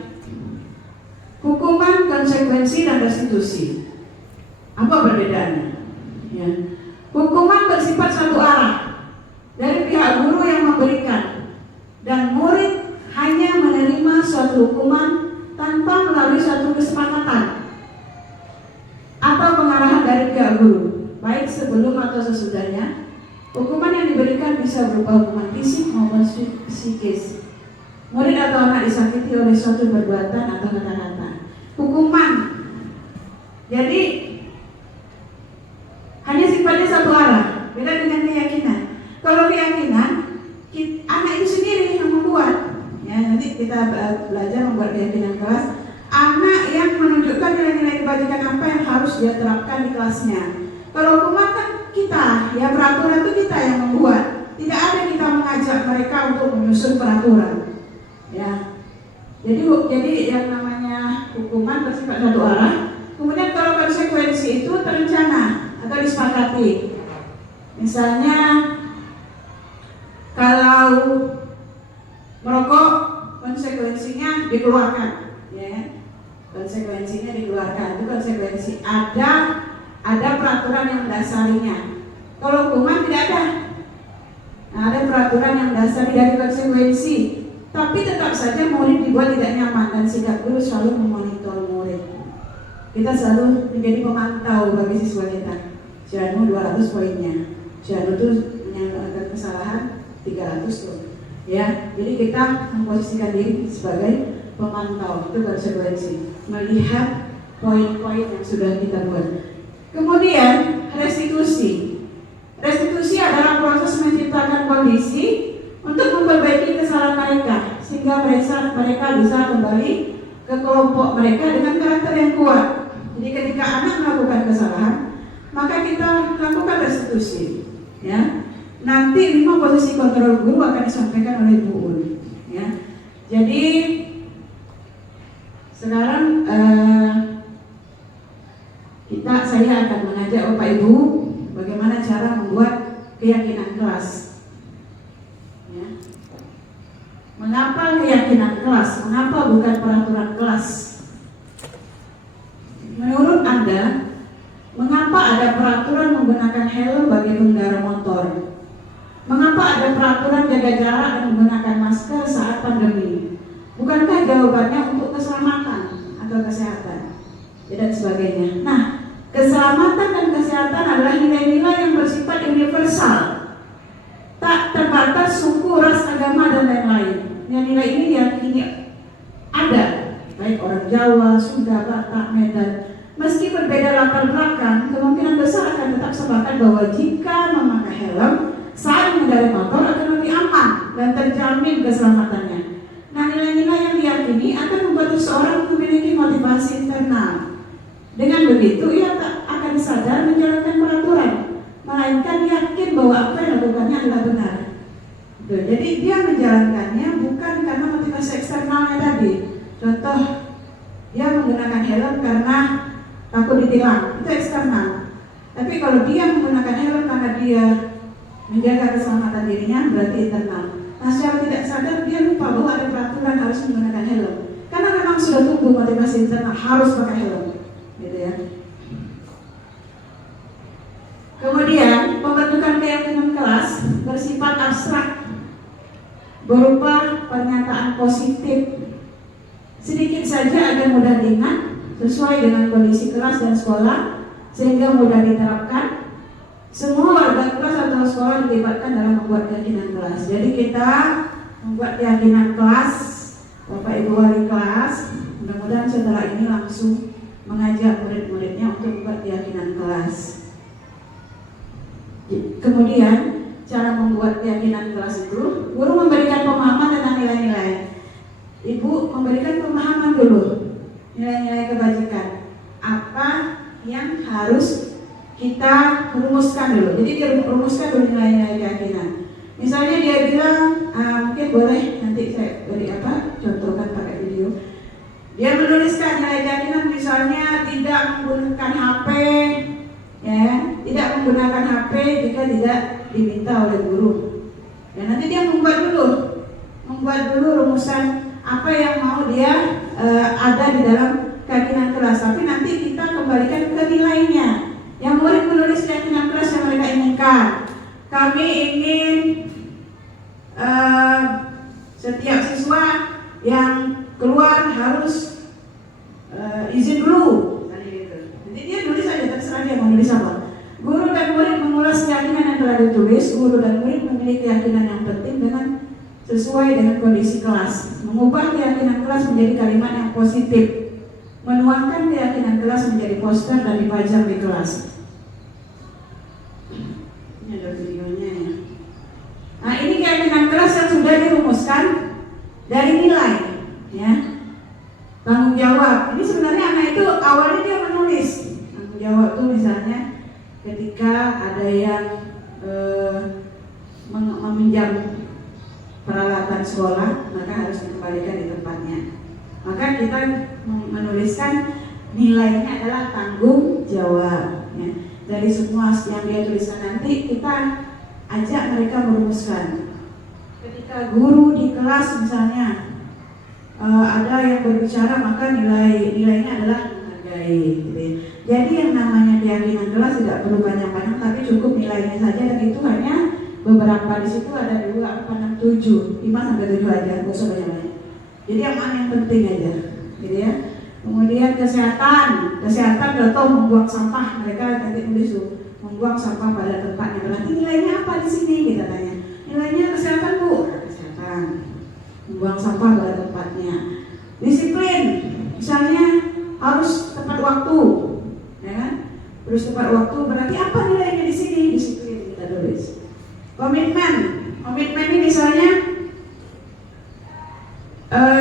hukuman, konsekuensi, dan restitusi. Apa perbedaannya? Ya. Hukuman bersifat satu arah dari pihak guru yang memberikan, dan murid hanya menerima suatu hukuman tanpa melalui suatu kesepakatan atau pengarahan dari pihak guru, baik sebelum atau sesudahnya. Hukuman yang diberikan bisa berupa hukuman fisik maupun psikis. Murid atau anak disakiti oleh suatu perbuatan atau kata-kata. Hukuman, jadi hanya sifatnya satu arah, beda dengan keyakinan. Kalau keyakinan, anak itu sendiri yang membuat. Ya, nanti kita belajar membuat keyakinan kelas. Anak yang menunjukkan nilai-nilai kebajikan apa yang harus dia terapkan di kelasnya. Kalau hukuman kan kita, ya peraturan itu kita yang membuat. Tidak ada kita mengajak mereka untuk menyusun peraturan. Ya, Jadi yang namanya hukuman bersifat satu arah. Kemudian kalau konsekuensi itu terencana atau disepakati. Misalnya kalau merokok konsekuensinya dikeluarkan, ya. Konsekuensinya dikeluarkan itu konsekuensi. Ada peraturan yang mendasarinya. Kalau hukuman tidak ada. Nah, ada peraturan yang mendasari dari konsekuensi. Tapi tetap saja murid dibuat tidak nyaman dan sikap guru selalu memonitor murid. Kita selalu menjadi pemantau bagi siswa kita. Janu 200 poinnya. Janu itu menyebabkan kesalahan 300 tuh. Ya, jadi kita memposisikan diri sebagai pemantau, itu konsekuensi. Melihat poin-poin yang sudah kita buat. Kemudian restitusi. Restitusi adalah proses menciptakan kondisi untuk memperbaiki kesalahan mereka sehingga mereka bisa kembali ke kelompok mereka dengan karakter yang kuat. Jadi ketika anak melakukan kesalahan, maka kita lakukan restitusi. Ya, nanti 5 posisi kontrol guru akan disampaikan oleh Bu Un. Ya, jadi sekarang saya akan mengajak Bapak Ibu bagaimana cara membuat keyakinan kelas. Ya. Mengapa keyakinan kelas? Mengapa bukan peraturan kelas? Menurut Anda, mengapa ada peraturan menggunakan helm bagi pengendara motor? Mengapa ada peraturan jaga jarak dan menggunakan masker saat pandemi? Bukankah jawabannya untuk keselamatan atau kesehatan dan sebagainya? Nah, keselamatan dan kesehatan adalah nilai-nilai yang bersifat universal, tak terbatas suku, ras, agama, dan lain-lain. Nilai-nilai ini diyakini ada, baik orang Jawa, Sunda, Batak, Medan. Meski berbeda latar belakang, kemungkinan besar akan tetap sepakat bahwa jika memakai helm saat mengendarai motor akan lebih aman dan terjamin keselamatannya. Nah, nilai-nilai yang diyakini akan membuat seseorang memiliki motivasi internal. Dengan begitu, ia tak akan sadar menjalankan peraturan, melainkan yakin bahwa apa yang dilakukannya adalah benar. Jadi dia menjalankannya bukan karena motivasi eksternalnya tadi. Contoh, dia menggunakan helm karena takut ditilang, itu eksternal. Tapi kalau dia menggunakan helm karena dia menjaga keselamatan dirinya, berarti internal. Nah, secara tidak sadar dia lupa bahwa ada peraturan harus menggunakan helm. Karena memang sudah tumbuh motivasi internal harus pakai helm, gitu ya. Kemudian pembentukan keyakinan kelas bersifat abstrak, berupa pernyataan positif, sedikit saja agar mudah diingat, sesuai dengan kondisi kelas dan sekolah, sehingga mudah diterapkan. Semua warga kelas atau sekolah dilibatkan dalam membuat keyakinan kelas. Jadi kita membuat keyakinan kelas, Bapak Ibu wali kelas, mudah-mudahan setelah ini langsung mengajak murid-muridnya untuk membuat keyakinan kelas. Kemudian cara membuat keyakinan kelas itu, guru memberikan pemahaman tentang nilai-nilai. Ibu memberikan pemahaman dulu, nilai-nilai kebajikan. Apa yang harus kita rumuskan dulu. Jadi dia rumuskan dulu nilai-nilai keyakinan. Misalnya dia bilang, mungkin boleh nanti saya beri contohkan pakai video. Dia menuliskan nilai keyakinan, misalnya tidak menggunakan HP, ya, tidak menggunakan HP jika tidak diminta oleh guru. Dan nanti dia membuat dulu rumusan apa yang mau dia ada di dalam keyakinan kelas. Tapi nanti kita kembalikan ke nilainya. Yang murid menulis keyakinan kelas yang mereka inginkan. Kami ingin setiap siswa yang keluar harus izin dulu. Jadi dia tulis saja, terserah dia mau nulis apa. Guru dan murid mengulas keyakinan yang telah ditulis. Guru dan murid memilih keyakinan yang penting dengan sesuai dengan kondisi kelas. Mengubah keyakinan kelas menjadi kalimat yang positif. Menuangkan keyakinan kelas menjadi poster dan dipajang di kelas. Ini ada videonya ya. Nah, ini keyakinan kelas yang sudah dirumuskan dari nilai, ya. Tanggung jawab. Ini sebenarnya anak itu awalnya dia menulis. Tanggung jawab itu misalnya ketika ada yang meminjam peralatan sekolah, maka harus dikembalikan di tempatnya. Maka kita menuliskan nilainya adalah tanggung jawab. Ya. Dari semua yang dia tuliskan nanti kita ajak mereka merumuskan. Ketika guru di kelas misalnya ada yang berbicara, maka nilainya adalah menghargai. Gitu ya. Jadi yang namanya keyakinan kelas tidak perlu banyak-banyak, tapi cukup nilainya saja, dan itu hanya beberapa. Di situ ada 2, 4, 6, 7, 5 sampai 7 aja, nggak usah banyak-banyak. Jadi yang mana yang penting aja, gitu ya. Kemudian kesehatan contoh membuang sampah, mereka nanti tulis membuang sampah pada tempatnya. Berarti nilainya apa di sini? Kita tanya. Nilainya kesehatan Bu, kesehatan. Membuang sampah pada tempatnya. Disiplin, misalnya harus tepat waktu, ya kan? Harus tepat waktu. Berarti apa nilainya di sini? Disiplin kita tulis. Komitmen ini misalnya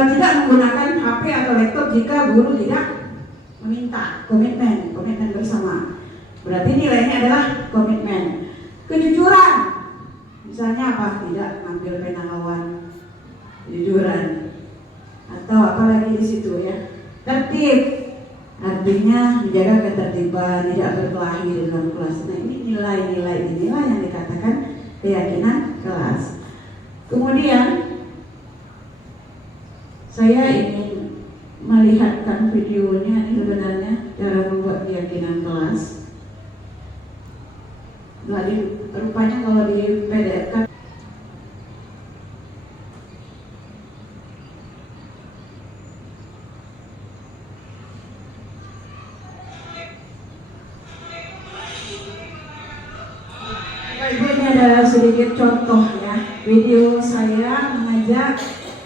tidak menggunakan HP atau laptop jika guru tidak meminta. Komitmen bersama. Berarti nilainya adalah komitmen. Kejujuran, misalnya apa? Tidak mengambil pena lawan. Kejujuran. Atau apalagi di situ ya. Tertib, artinya menjaga ketertiban, tidak berkelahi dalam kelas. Nah ini nilai-nilai inilah yang dikatakan keyakinan kelas. Kemudian saya ingin melihatkan videonya. Ini sebenarnya cara membuat keyakinan kelas. Jadi rupanya kalau di PDF kan ini adalah sedikit contoh ya. Video saya mengajak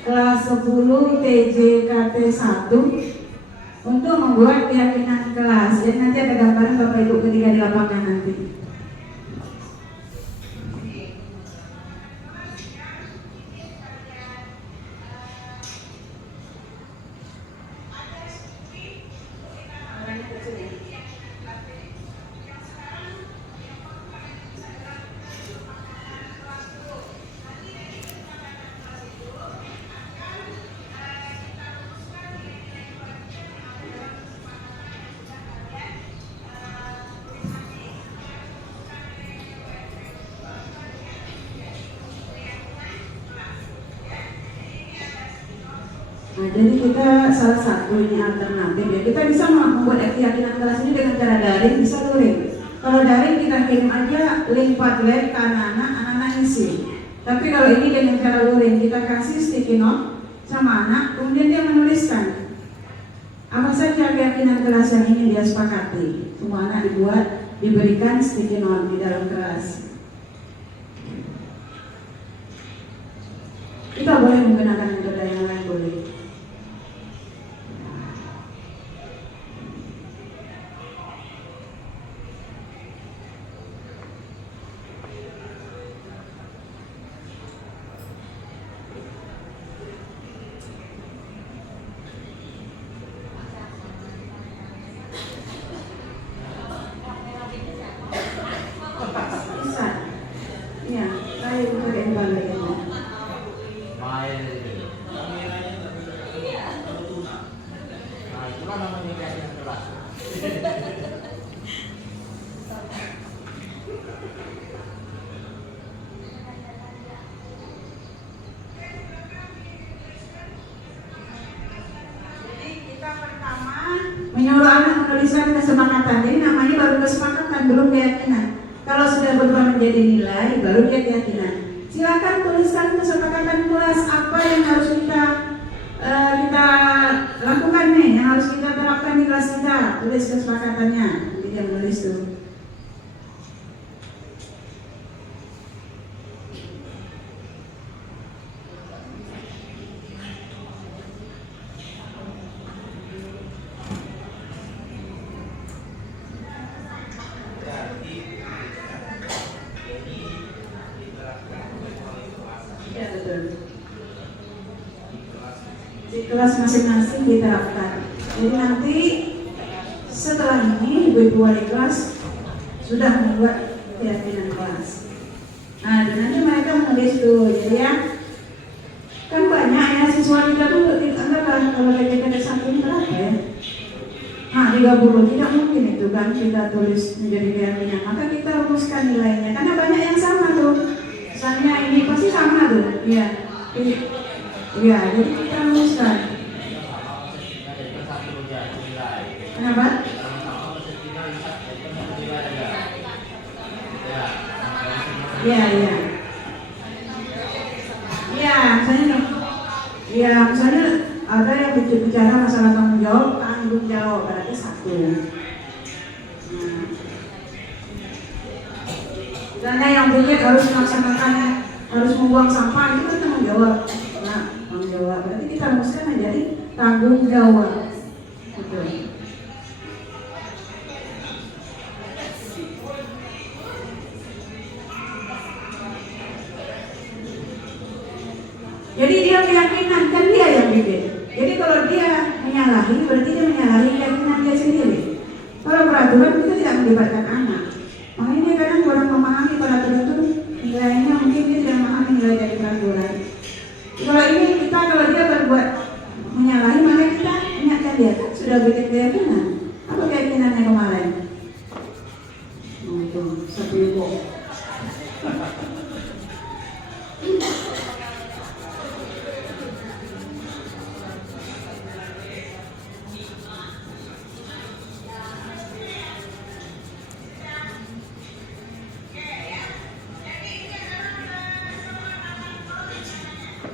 kelas 10 TJKT 1 untuk membuat keyakinan kelas. Jadi nanti ada gambaran Bapak Ibu ketika di lapangan nanti. Nah, jadi kita salah satu ini alternatif ya. Kita bisa membuat keyakinan kelas ini dengan cara daring, bisa luring. Kalau daring kita kirim aja link Padlet ke anak-anak isi. Tapi kalau ini dengan cara luring, kita kasih sticky note sama anak, kemudian dia menuliskan apa saja keyakinan kelas yang ingin dia sepakati. Semua anak diberikan sticky note di dalam kelas. Kita boleh menggunakan metode yang lain, boleh. Menyuruh anak menuliskan kesepakatan. Jadi namanya baru kesepakatan, belum keyakinan. Kalau sudah berubah menjadi nilai, baru dia keyakinan. Silakan tuliskan kesepakatan kelas apa yang harus kita lakukan nih, yang harus kita terapkan di kelas kita. Tulis kesepakatannya. Jadi dia menulis tuh. Di kelas masing-masing diterapkan. Jadi nanti setelah ini ibu-ibu wali kelas sudah membuat keyakinan kelas. Nah, dan nanti mereka menulis tuh, jadi ya kan banyak ya siswa kita tuh dianggap kalau PJKT 1 berapa ya? Nah, 30 tidak mungkin itu kan kita tulis menjadi keyakinan. Maka kita rumuskan nilainya karena banyak yang sama tuh. Misalnya ini pasti sama tuh. Iya. Iya, jadi kita rumuskan. Kenapa? Iya, iya. Iya, misalnya ada yang bicara masalah tanggung jawab berarti 1. Misalnya yang pikir harus melaksanakan, harus membuang sampah itu kan tanggung jawab. Nah, tanggung jawab berarti kita rumuskan menjadi tanggung jawab. Betul. Jadi dia keyakinan, kan dia yang bikin. Jadi kalau dia menyalahi, berarti dia menyalahi keyakinan dia sendiri. Kalau peraturan itu tidak melibatkan anak. Makanya dia kadang kurang memahami peraturan itu nilainya, mungkin dia tidak memahami nilai dari peraturan. Kalau ini kita, kalau dia berbuat menyalahi, maka kita ingatkan dia kan sudah bikin keyakinan. Apa keyakinannya kemarin? Itu satu ibu.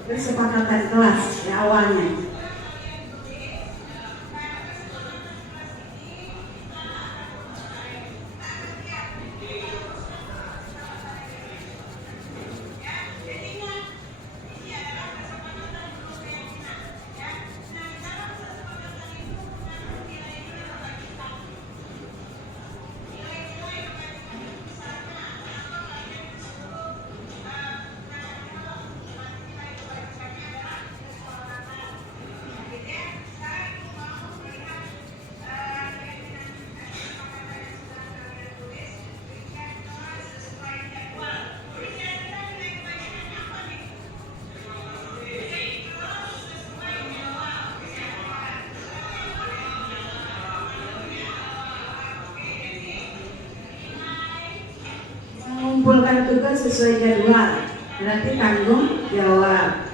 Kesepakatan kelas ya awalnya. Mengumpulkan tugas sesuai jadwal, berarti tanggung jawab.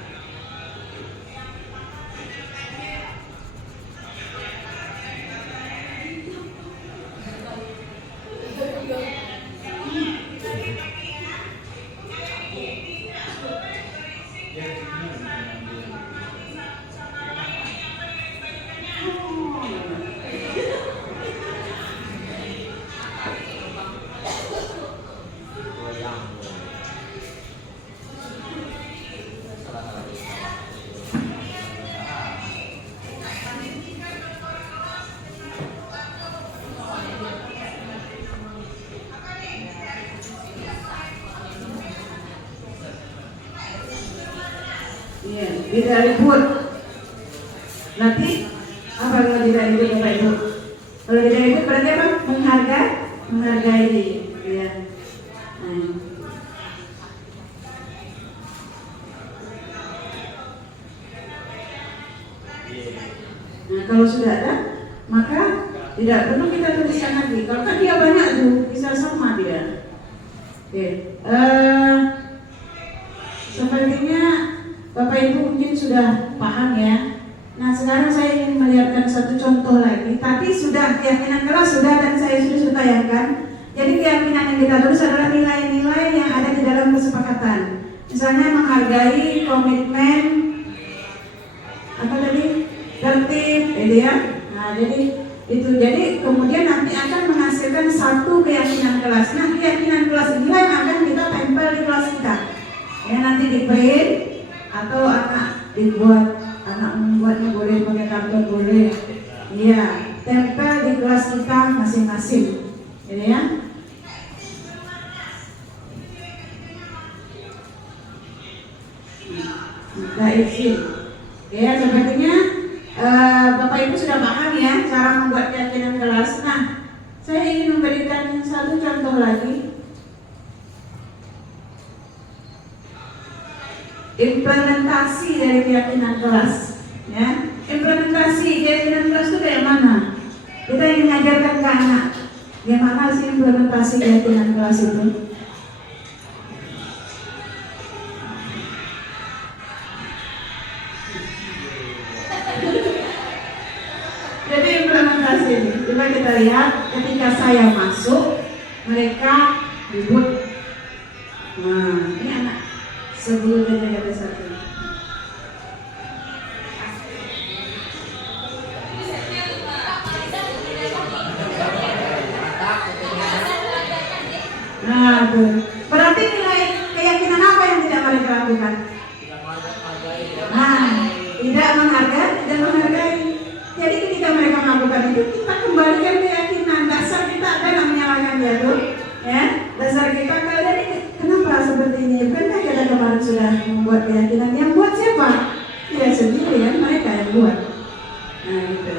Iya, tidak ribut. Nanti apa kalau tidak ribut Bapak Ibu? Kalau tidak ribut berarti apa? Menghargai. Ya. Nah, kalau sudah ada, maka tidak perlu kita tuliskan lagi. Kalau kan dia banyak tuh, bisa sama dia. Oke. Sepertinya Bapak Ibu mungkin sudah paham ya. Nah, sekarang saya ingin melihatkan satu contoh lagi. Tadi sudah keyakinan kelas sudah dan saya sudah tayangkan. Jadi keyakinan yang kita tulis adalah nilai-nilai yang ada di dalam kesepakatan. Misalnya menghargai, komitmen, apa tadi? Tertib, ya. Nah, jadi itu. Jadi kemudian nanti akan menghasilkan satu keyakinan kelas. Nah, keyakinan kelas inilah yang akan kita tempel di kelas kita. Ya, nanti di print atau anak dibuat, anak membuatnya boleh pakai karton boleh. Iya, tempel di kelas kita masing-masing. Ini ya. Nah, izin. Ya, sepertinya Bapak Ibu sudah paham ya cara membuat keyakinan kelas. Nah, saya ingin memberikan satu contoh lagi. Implementasi dari keyakinan kelas, ya. implementasi keyakinan kelas itu kayak mana? Kita ingin mengajarkan ke anak gimana sih implementasi keyakinan kelas itu. Jadi implementasi ini, coba kita lihat ketika saya masuk, mereka ribut. Nah, ini anak sebelum dia jaga satu. Nah, tuh. Berarti nilai keyakinan apa yang tidak mereka lakukan? Nah, tidak menghargai, tidak menghargai. Jadi ketika mereka melakukan itu, kita kembalikan keyakinan. Dasar kita ada yang menyalahkan dia tuh, ya. Dasar kita kalian ini kenapa seperti ini? Bukankah kita kemarin sudah membuat keyakinan? Yang buat siapa? Tidak sendiri kan, mereka yang buat. Nah, gitu.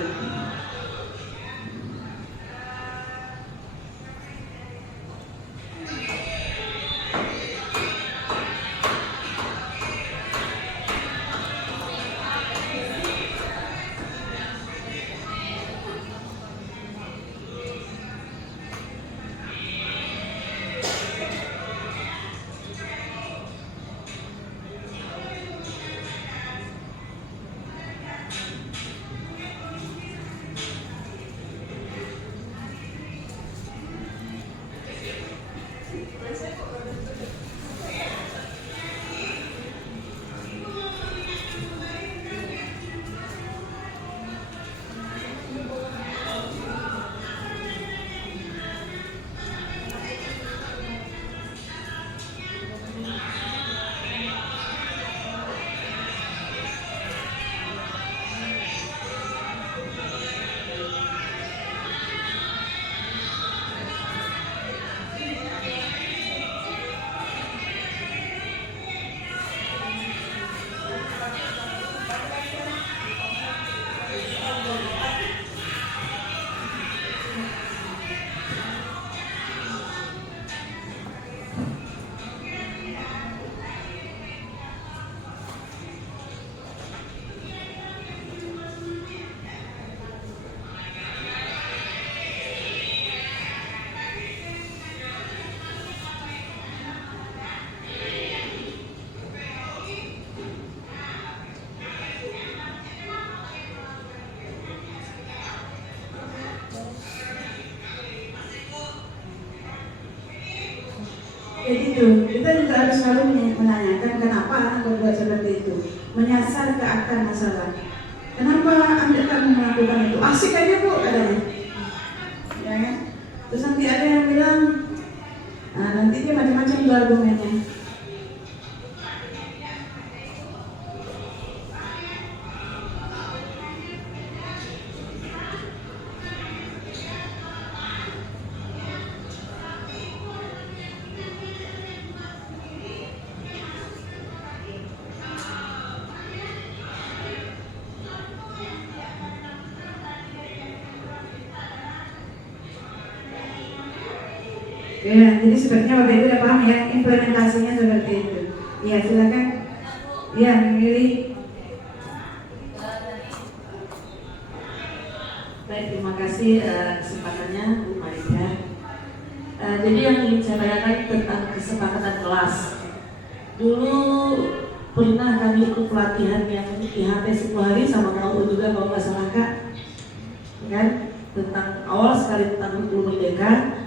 Jadi itu, kita juga harus selalu menanyakan kenapa anak berbuat seperti itu, menyasar ke akar masalah. Kenapa Anda kamu melakukan itu? Asik aja bu, katanya. Ya kan? Terus nanti ada yang bilang, nah, nanti dia macam-macam tuh argumennya. Ya, jadi sepertinya Bapak Ibu udah paham ya implementasinya seperti itu. Ya, silakan. Ya, memilih. Baik, terima kasih kesempatannya Bu Marika. Jadi yang ingin saya tanyakan tentang kesepakatan kelas. Dulu pernah kami ikut pelatihan yang IHT 10 hari sama Kak U juga kalau nggak salah Kak, kan? Tentang awal sekali tentang hukum merdeka.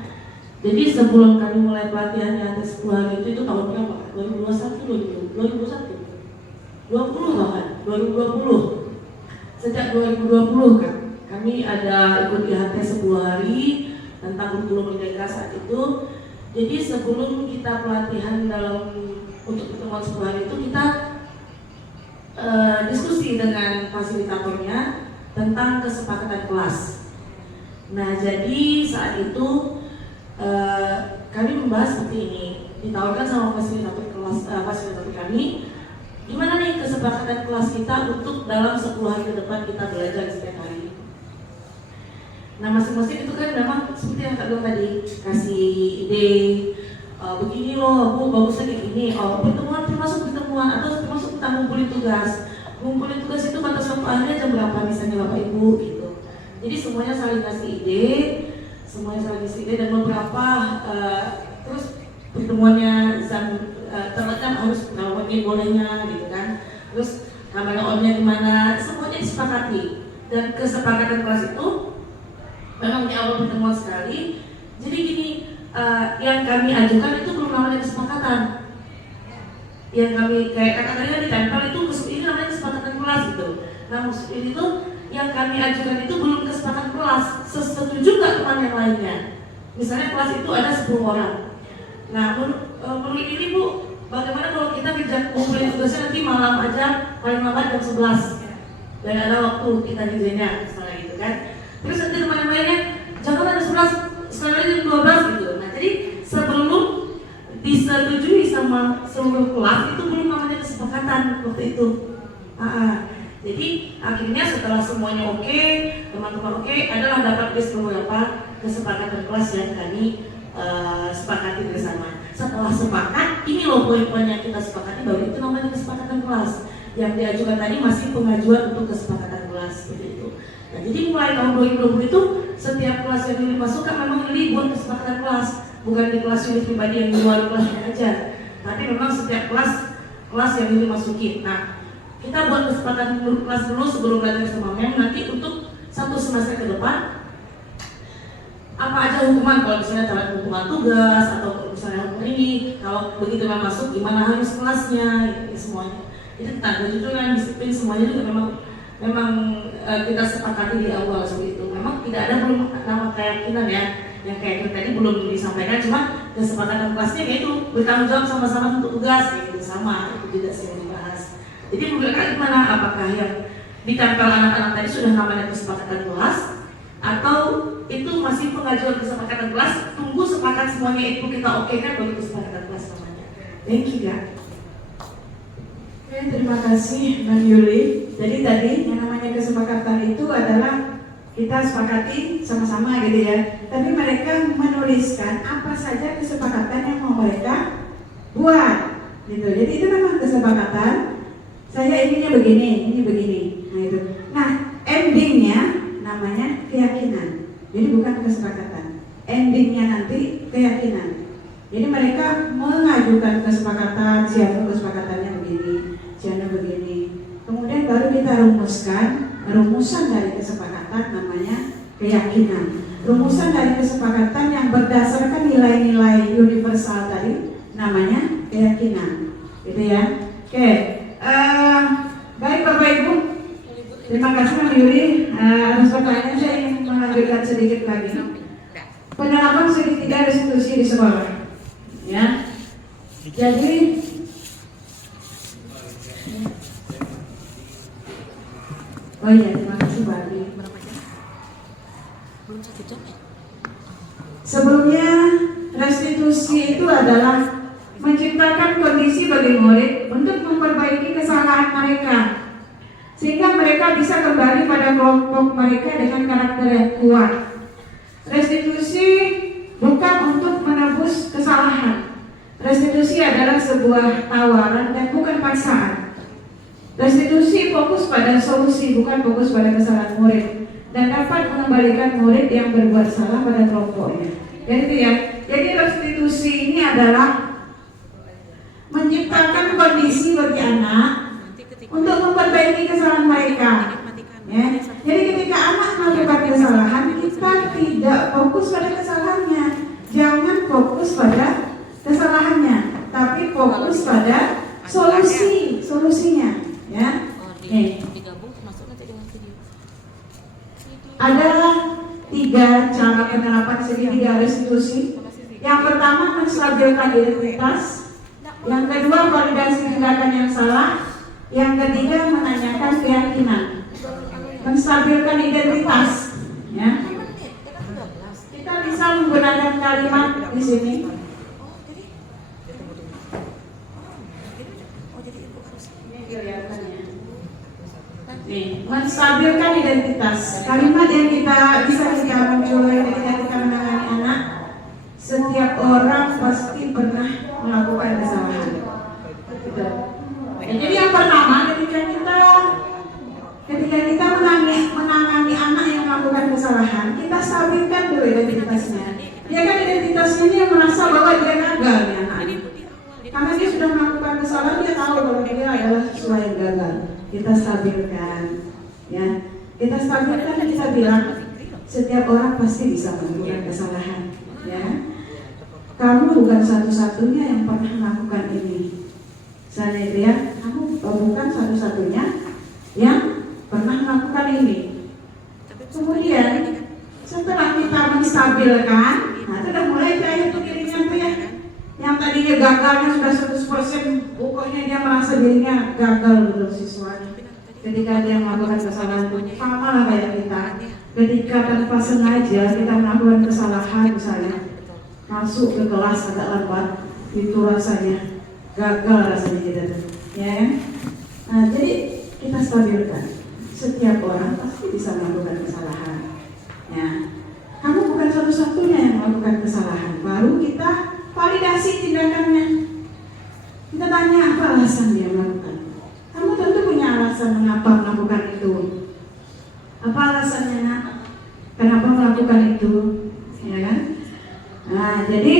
Jadi sebelum kami mulai pelatihan IHT 10 hari itu tahun berapa? 2021, 2020 bahkan 2020. Sejak 2020 kan kami ada ikut IHT 10 hari tentang kurikulum merdeka saat itu. Jadi sebelum kita pelatihan untuk pertemuan 10 hari itu kita diskusi dengan fasilitatornya tentang kesepakatan kelas. Nah, jadi saat itu kami membahas seperti ini, ditawarkan sama fasilitator kami, gimana nih kesepakatan kelas kita untuk dalam 10 hari ke depan kita belajar setiap hari. Nah, masing-masing itu kan memang seperti yang Kak bilang tadi, kasih ide, begini loh Bu, bagusnya kayak gini, pertemuan termasuk pertemuan atau termasuk kita ngumpulin tugas. ngumpulin tugas itu batas waktu akhirnya jam berapa misalnya Bapak Ibu gitu. Jadi semuanya saling kasih ide, dan beberapa terus pertemuannya terkadang harus ini bolehnya gitu kan. Terus kamera on-nya di mana, semuanya disepakati. Dan kesepakatan kelas itu memang di awal pertemuan sekali. Jadi gini, yang kami ajukan itu belum namanya kesepakatan. Yang kami kayak kata-kata ditempel itu ini namanya kesepakatan kelas gitu. Nah maksud ini tuh yang kami ajukan itu belum kesepakatan kelas. Setuju nggak teman yang lainnya? Misalnya kelas itu ada 10 orang. Nah menurut ini Bu, bagaimana kalau kita kerja kumpulin tugasnya nanti malam aja, paling lambat jam 11 dan ada waktu kita kerjanya misalnya gitu kan. Terus nanti teman yang lainnya jangan ada 11, sekarang jam 12 gitu. Nah jadi sebelum disetujui sama seluruh kelas itu belum namanya kesepakatan waktu itu. Jadi akhirnya setelah semuanya oke, teman-teman oke, adalah dapat beberapa kesepakatan kelas yang kami sepakati bersama. Setelah sepakat, ini loh poin-poin yang kita sepakati, baru itu namanya kesepakatan kelas. Yang diajukan tadi masih pengajuan untuk kesepakatan kelas seperti itu. Nah, jadi mulai tahun 2020 itu setiap kelas yang dimasukkan memang dibuat kesepakatan kelas, bukan di kelas unit pribadi yang di luar kelasnya aja, tapi memang setiap kelas yang dimasuki. Nah, kita buat kesepakatan kelas dulu sebelum belajar sama MEM nanti untuk 1 semester ke depan. Apa aja hukuman kalau misalnya dalam hukuman tugas atau misalnya hukum ini, kalau begitu masuk gimana harus kelasnya, ya, semuanya. Jadi tentang kejujuran, disiplin semuanya juga memang kita sepakati di awal seperti itu. Memang tidak ada belum nama keyakinan ya, yang kayak tadi belum disampaikan, cuma kesepakatan kelasnya yaitu bertanggung jawab sama-sama untuk tugas, gitu sama itu juga sih yang dibahas. Jadi menurut kalian gimana? Apakah yang ditempel anak-anak tadi sudah namanya kesepakatan kelas, atau itu masih pengajuan kesepakatan kelas? Tunggu sepakat semuanya itu kita oke kan baru kesepakatan kelas namanya. Thank you Kak. Oke, terima kasih Mbak Yuli. Jadi tadi yang namanya kesepakatan itu adalah kita sepakati sama-sama gitu ya. Tapi mereka menuliskan apa saja kesepakatan yang mau mereka buat gitu. Jadi itu memang kesepakatan. Saya inginnya begini, ini begini. Nah itu. Nah endingnya namanya keyakinan. Jadi bukan kesepakatan. Endingnya nanti keyakinan. Jadi mereka mengajukan kesepakatan, siapa kesepakatannya begini, siapa begini. Kemudian baru kita rumuskan rumusan dari kesepakatan namanya keyakinan. Rumusan dari kesepakatan yang berdasarkan nilai-nilai universal tadi namanya keyakinan. Gitu ya. Oke. Baik Bapak Ibu. Terima kasih Mbak Yuri. Atas pertanyaan saya ingin melanjutkan sedikit lagi. Penerapan segitiga restitusi di sekolah. Ya. Jadi oh iya, terima kasih Mbak Adi. Sebelumnya restitusi itu adalah menciptakan kondisi bagi murid untuk memperbaiki kesalahan mereka sehingga mereka bisa kembali pada kelompok mereka dengan karakter yang kuat. Restitusi bukan untuk menebus kesalahan. Restitusi adalah sebuah tawaran dan bukan paksaan. Restitusi fokus pada solusi, bukan fokus pada kesalahan murid, dan dapat mengembalikan murid yang berbuat salah pada kelompoknya. Jadi ya, jadi restitusi ini adalah menciptakan kondisi bagi anak untuk memperbaiki kesalahan mereka. Ya. Jadi ketika anak melakukan kesalahan, kita tidak fokus pada kesalahannya, jangan fokus pada kesalahannya, tapi fokus pada solusinya. Ya. Ada 3 cara penerapan segitiga restitusi. Yang pertama menstabilkan identitas, yang kedua validasi tindakan yang salah, yang ketiga menanyakan keyakinan. Menstabilkan identitas, ya. Kita bisa menggunakan kalimat di sini. Nih, menstabilkan identitas. Kalimat yang bisa kita munculkan ketika kita menangani anak. Setiap orang pasti pernah melakukan kesalahan. Gitu. Jadi yang pertama ketika kita Rasanya dia merasa bahwa dia gagal nih anak. Karena dia sudah melakukan kesalahan, dia tahu bahwa dia adalah siswa yang gagal. Kita stabilkan, ya. Kita stabilkan dan kita bilang setiap orang pasti bisa melakukan kesalahan, ya. Kamu bukan satu-satunya yang pernah melakukan ini. Misalnya itu ya, kamu bukan satu-satunya yang pernah melakukan ini. Kemudian setelah kita menstabilkan, nah itu udah mulai cair tuh dirinya tuh ya. Yang tadinya gagalnya sudah 100%, pokoknya dia merasa dirinya gagal betul siswanya. Ketika dia melakukan kesalahan, sama lah kayak kita. Ketika tanpa sengaja kita melakukan kesalahan, misalnya masuk ke kelas agak lambat, itu rasanya gagal rasanya kita tuh, ya kan? Nah, jadi kita stabilkan. Setiap orang pasti bisa melakukan kesalahan. Ya, kamu bukan satu-satunya yang melakukan kesalahan. Baru kita validasi tindakannya. Kita tanya apa alasan dia melakukan. Kamu tentu punya alasan mengapa melakukan itu. Apa alasannya, nak? Kenapa melakukan itu? Ya kan? Nah, jadi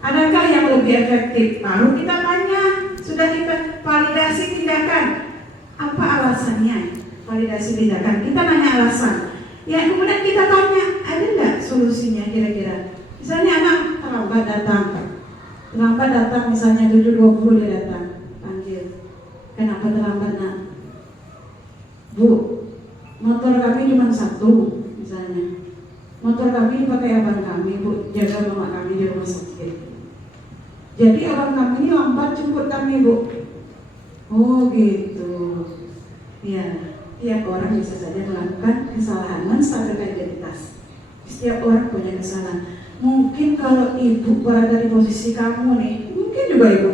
adakah yang lebih efektif? Baru kita tanya. Sudah kita validasi tindakan. Apa alasannya? Validasi tindakan. Kita nanya alasan. Ya, kemudian kita tanya, ada nggak solusinya kira-kira? Misalnya anak terlambat datang, misalnya 7:20 dia datang, panggil. Kenapa terlambat, nak? Bu, motor kami cuma satu, misalnya. Motor kami dipakai abang kami, Bu, jaga mama kami di rumah sakit. Jadi abang kami ini lambat jemput kami, Bu. Oh gitu. Ya, tiap orang bisa saja melakukan kesalahan, menstabilkan identitas. Setiap orang punya kesalahan. Mungkin kalau ibu berada di posisi kamu nih, mungkin juga ibu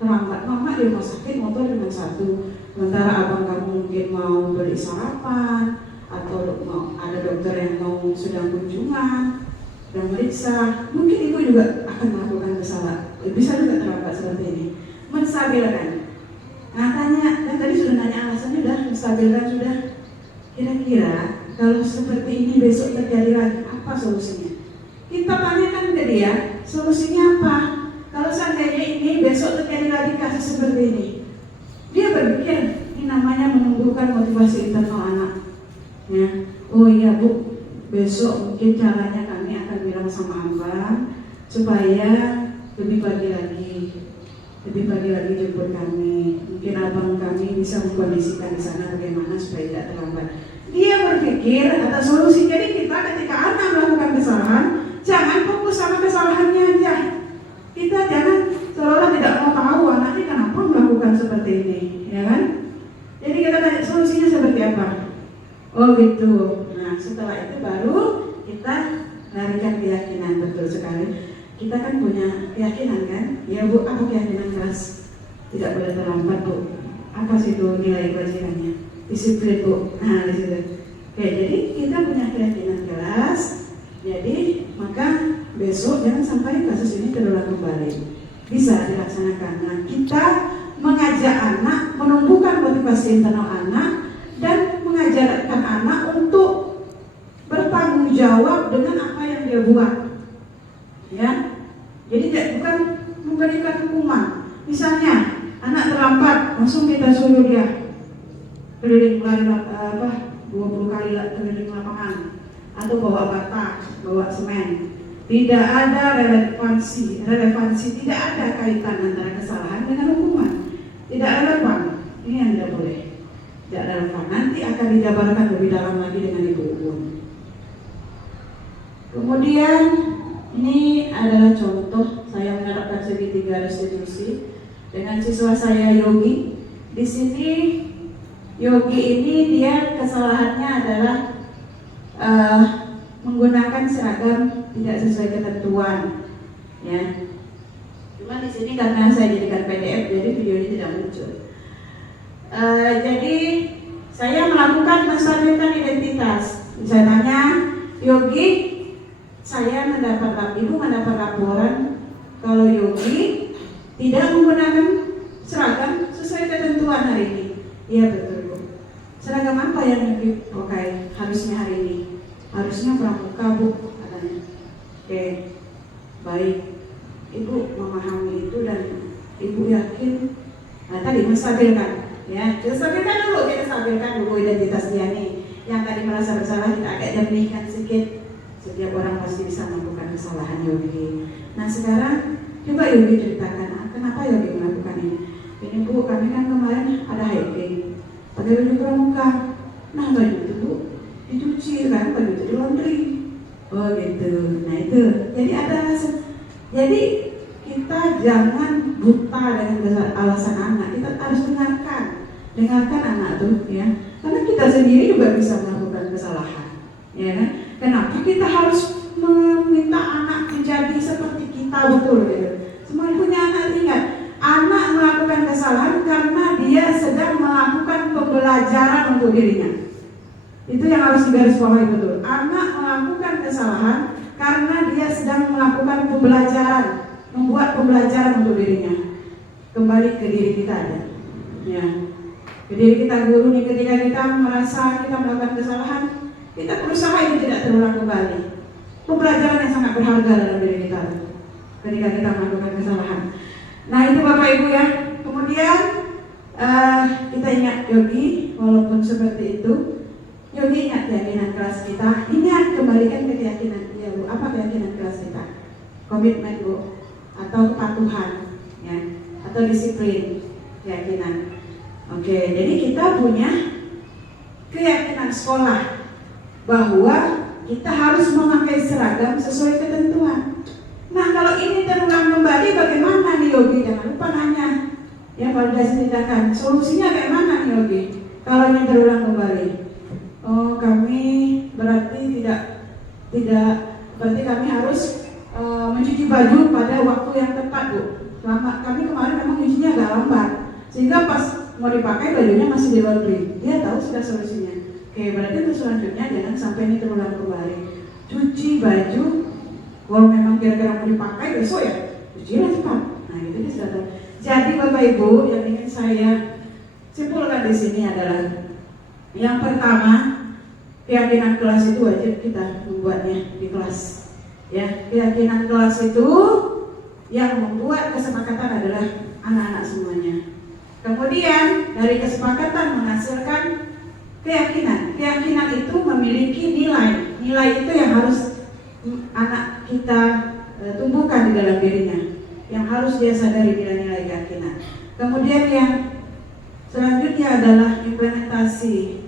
terlambat. Mama di rumah sakit, motor cuma satu. Sementara abang kamu mungkin mau beli sarapan, atau mau ada dokter yang mau sedang kunjungan, sedang meriksa. Mungkin ibu juga akan melakukan kesalahan. Bisa juga terlambat seperti ini. Menstabilkan. Nah, tanya, kan tadi sudah nanya alasannya, sudah menstabilkan sudah. Kira-kira kalau seperti ini besok terjadi lagi, apa solusinya? Kita tanyakan ke dia, solusinya apa? Kalau seandainya ini besok terjadi lagi kasus seperti ini, dia berpikir, ini namanya menumbuhkan motivasi internal anak. Ya, oh iya Bu, besok mungkin caranya kami akan bilang sama abang supaya lebih pagi lagi jemput kami. Mungkin abang kami bisa mengkondisikan di sana bagaimana supaya tidak terlambat. Dia berpikir atas solusi. Jadi kita ketika anak melakukan kesalahan, jangan fokus sama kesalahannya aja. Kita jangan seolah tidak mau tahu anaknya kenapa melakukan seperti ini, ya kan? Jadi kita tanya solusinya seperti apa. Oh gitu. Nah, setelah itu baru kita larikan keyakinan. Betul sekali. Kita kan punya keyakinan kan? Ya Bu, apa keyakinan keras? Tidak boleh terlambat Bu. Apa sih itu nilai kewajibannya? Disiplin Bu. Nah, disitu. Oke, jadi kita punya keyakinan keras. Jadi maka besok jangan sampai kasus ini terulang kembali. Bisa dilaksanakan. Nah, kita mengajak anak, menumbuhkan motivasi internal anak, dan mengajarkan anak untuk bertanggung jawab dengan apa yang dia buat. Ya, jadi bukan memberikan hukuman. Misalnya anak terlambat, langsung kita suruh dia keliling 20 kali keliling lapangan, atau bawa bata, bawa semen. Tidak ada relevansi, tidak ada kaitan antara kesalahan dengan hukuman. Tidak relevan. Ini yang tidak boleh. Tidak relevan. Nanti akan dijabarkan lebih dalam lagi dengan Ibu Uun. Kemudian ini adalah contoh saya menerapkan segitiga restitusi dengan siswa saya Yogi. Di sini Yogi ini dia kesalahannya adalah menggunakan seragam tidak sesuai ketentuan, ya. Cuma di sini karena saya jadikan PDF, jadi videonya tidak muncul. Jadi saya melakukan menstabilkan identitas. Saya tanya Yogi, Ibu mendapat laporan kalau Yogi tidak menggunakan seragam sesuai ketentuan hari ini. Iya betul Bu. Seragam apa yang Yogi pakai harusnya hari ini? Harusnya pramuka Bu, katanya. Oke. memahami itu dan ibu yakin. Nah, tadi menstabilkan, ya, kita stabilkan dulu identitas dia nih. Yang tadi merasa bersalah kita agak jernihkan sedikit. Setiap orang pasti bisa melakukan kesalahan, Yogi. Nah sekarang coba Yogi ceritakan, kenapa Yogi melakukan ini? Ini Bu, kami kan kemarin ada hiking, pakai baju pramuka. Nah baju itu Bu dicuci kan, baju itu di laundry. Oh gitu. Nah itu. Jadi kita jangan buta dengan alasan anak. Kita harus dengarkan anak tuh, ya. Karena kita sendiri juga bisa melakukan kesalahan, ya kan? Kenapa kita harus meminta anak menjadi seperti kita, betul gitu? Semua punya anak, ingat, anak melakukan kesalahan karena dia sedang melakukan pembelajaran untuk dirinya. Itu yang harus digarisbawahi betul. Anak melakukan kesalahan karena dia sedang melakukan pembelajaran, membuat pembelajaran untuk dirinya. Kembali ke diri kita aja, ya. Ke diri kita guru nih, ketika kita merasa kita melakukan kesalahan, kita berusaha ini tidak terulang kembali. Pembelajaran yang sangat berharga dalam diri kita ketika kita melakukan kesalahan. Nah itu Bapak Ibu ya. Kemudian kita ingat Yogi, walaupun seperti itu, Yogi ingat keyakinan keras kita. Ingat, kembalikan ke keyakinan ya Bu. Apa keyakinan keras kita? Komitmen Bu, atau kepatuhan, ya, atau disiplin, keyakinan. Oke, jadi kita punya keyakinan sekolah bahwa kita harus memakai seragam sesuai ketentuan. Nah kalau ini terulang kembali bagaimana nih Yogi? Jangan lupa nanya, ya kalau ceritakan solusinya kayak mana nih Yogi? Kalau ini terulang kembali, oh kami berarti berarti kami harus mencuci baju pada waktu yang tepat Bu. Selama kami kemarin memang nyucinya agak lambat, sehingga pas mau dipakai bajunya masih di laundry. Dia tahu sudah solusinya. Oke, berarti untuk selanjutnya jangan sampai ini terulang kembali. Cuci baju, kalau memang kira-kira mau dipakai besok ya, cucilah cepat. Nah itu dia sudah tahu. Jadi Bapak Ibu, yang ingin saya simpulkan di sini adalah yang pertama, keyakinan kelas itu wajib kita membuatnya di kelas. Ya, keyakinan kelas itu yang membuat kesepakatan adalah anak-anak semuanya. Kemudian dari kesepakatan menghasilkan keyakinan. Keyakinan itu memiliki nilai. Nilai itu yang harus anak kita tumbuhkan di dalam dirinya. Yang harus dia sadari nilai-nilai keyakinan. Kemudian yang selanjutnya adalah implementasi.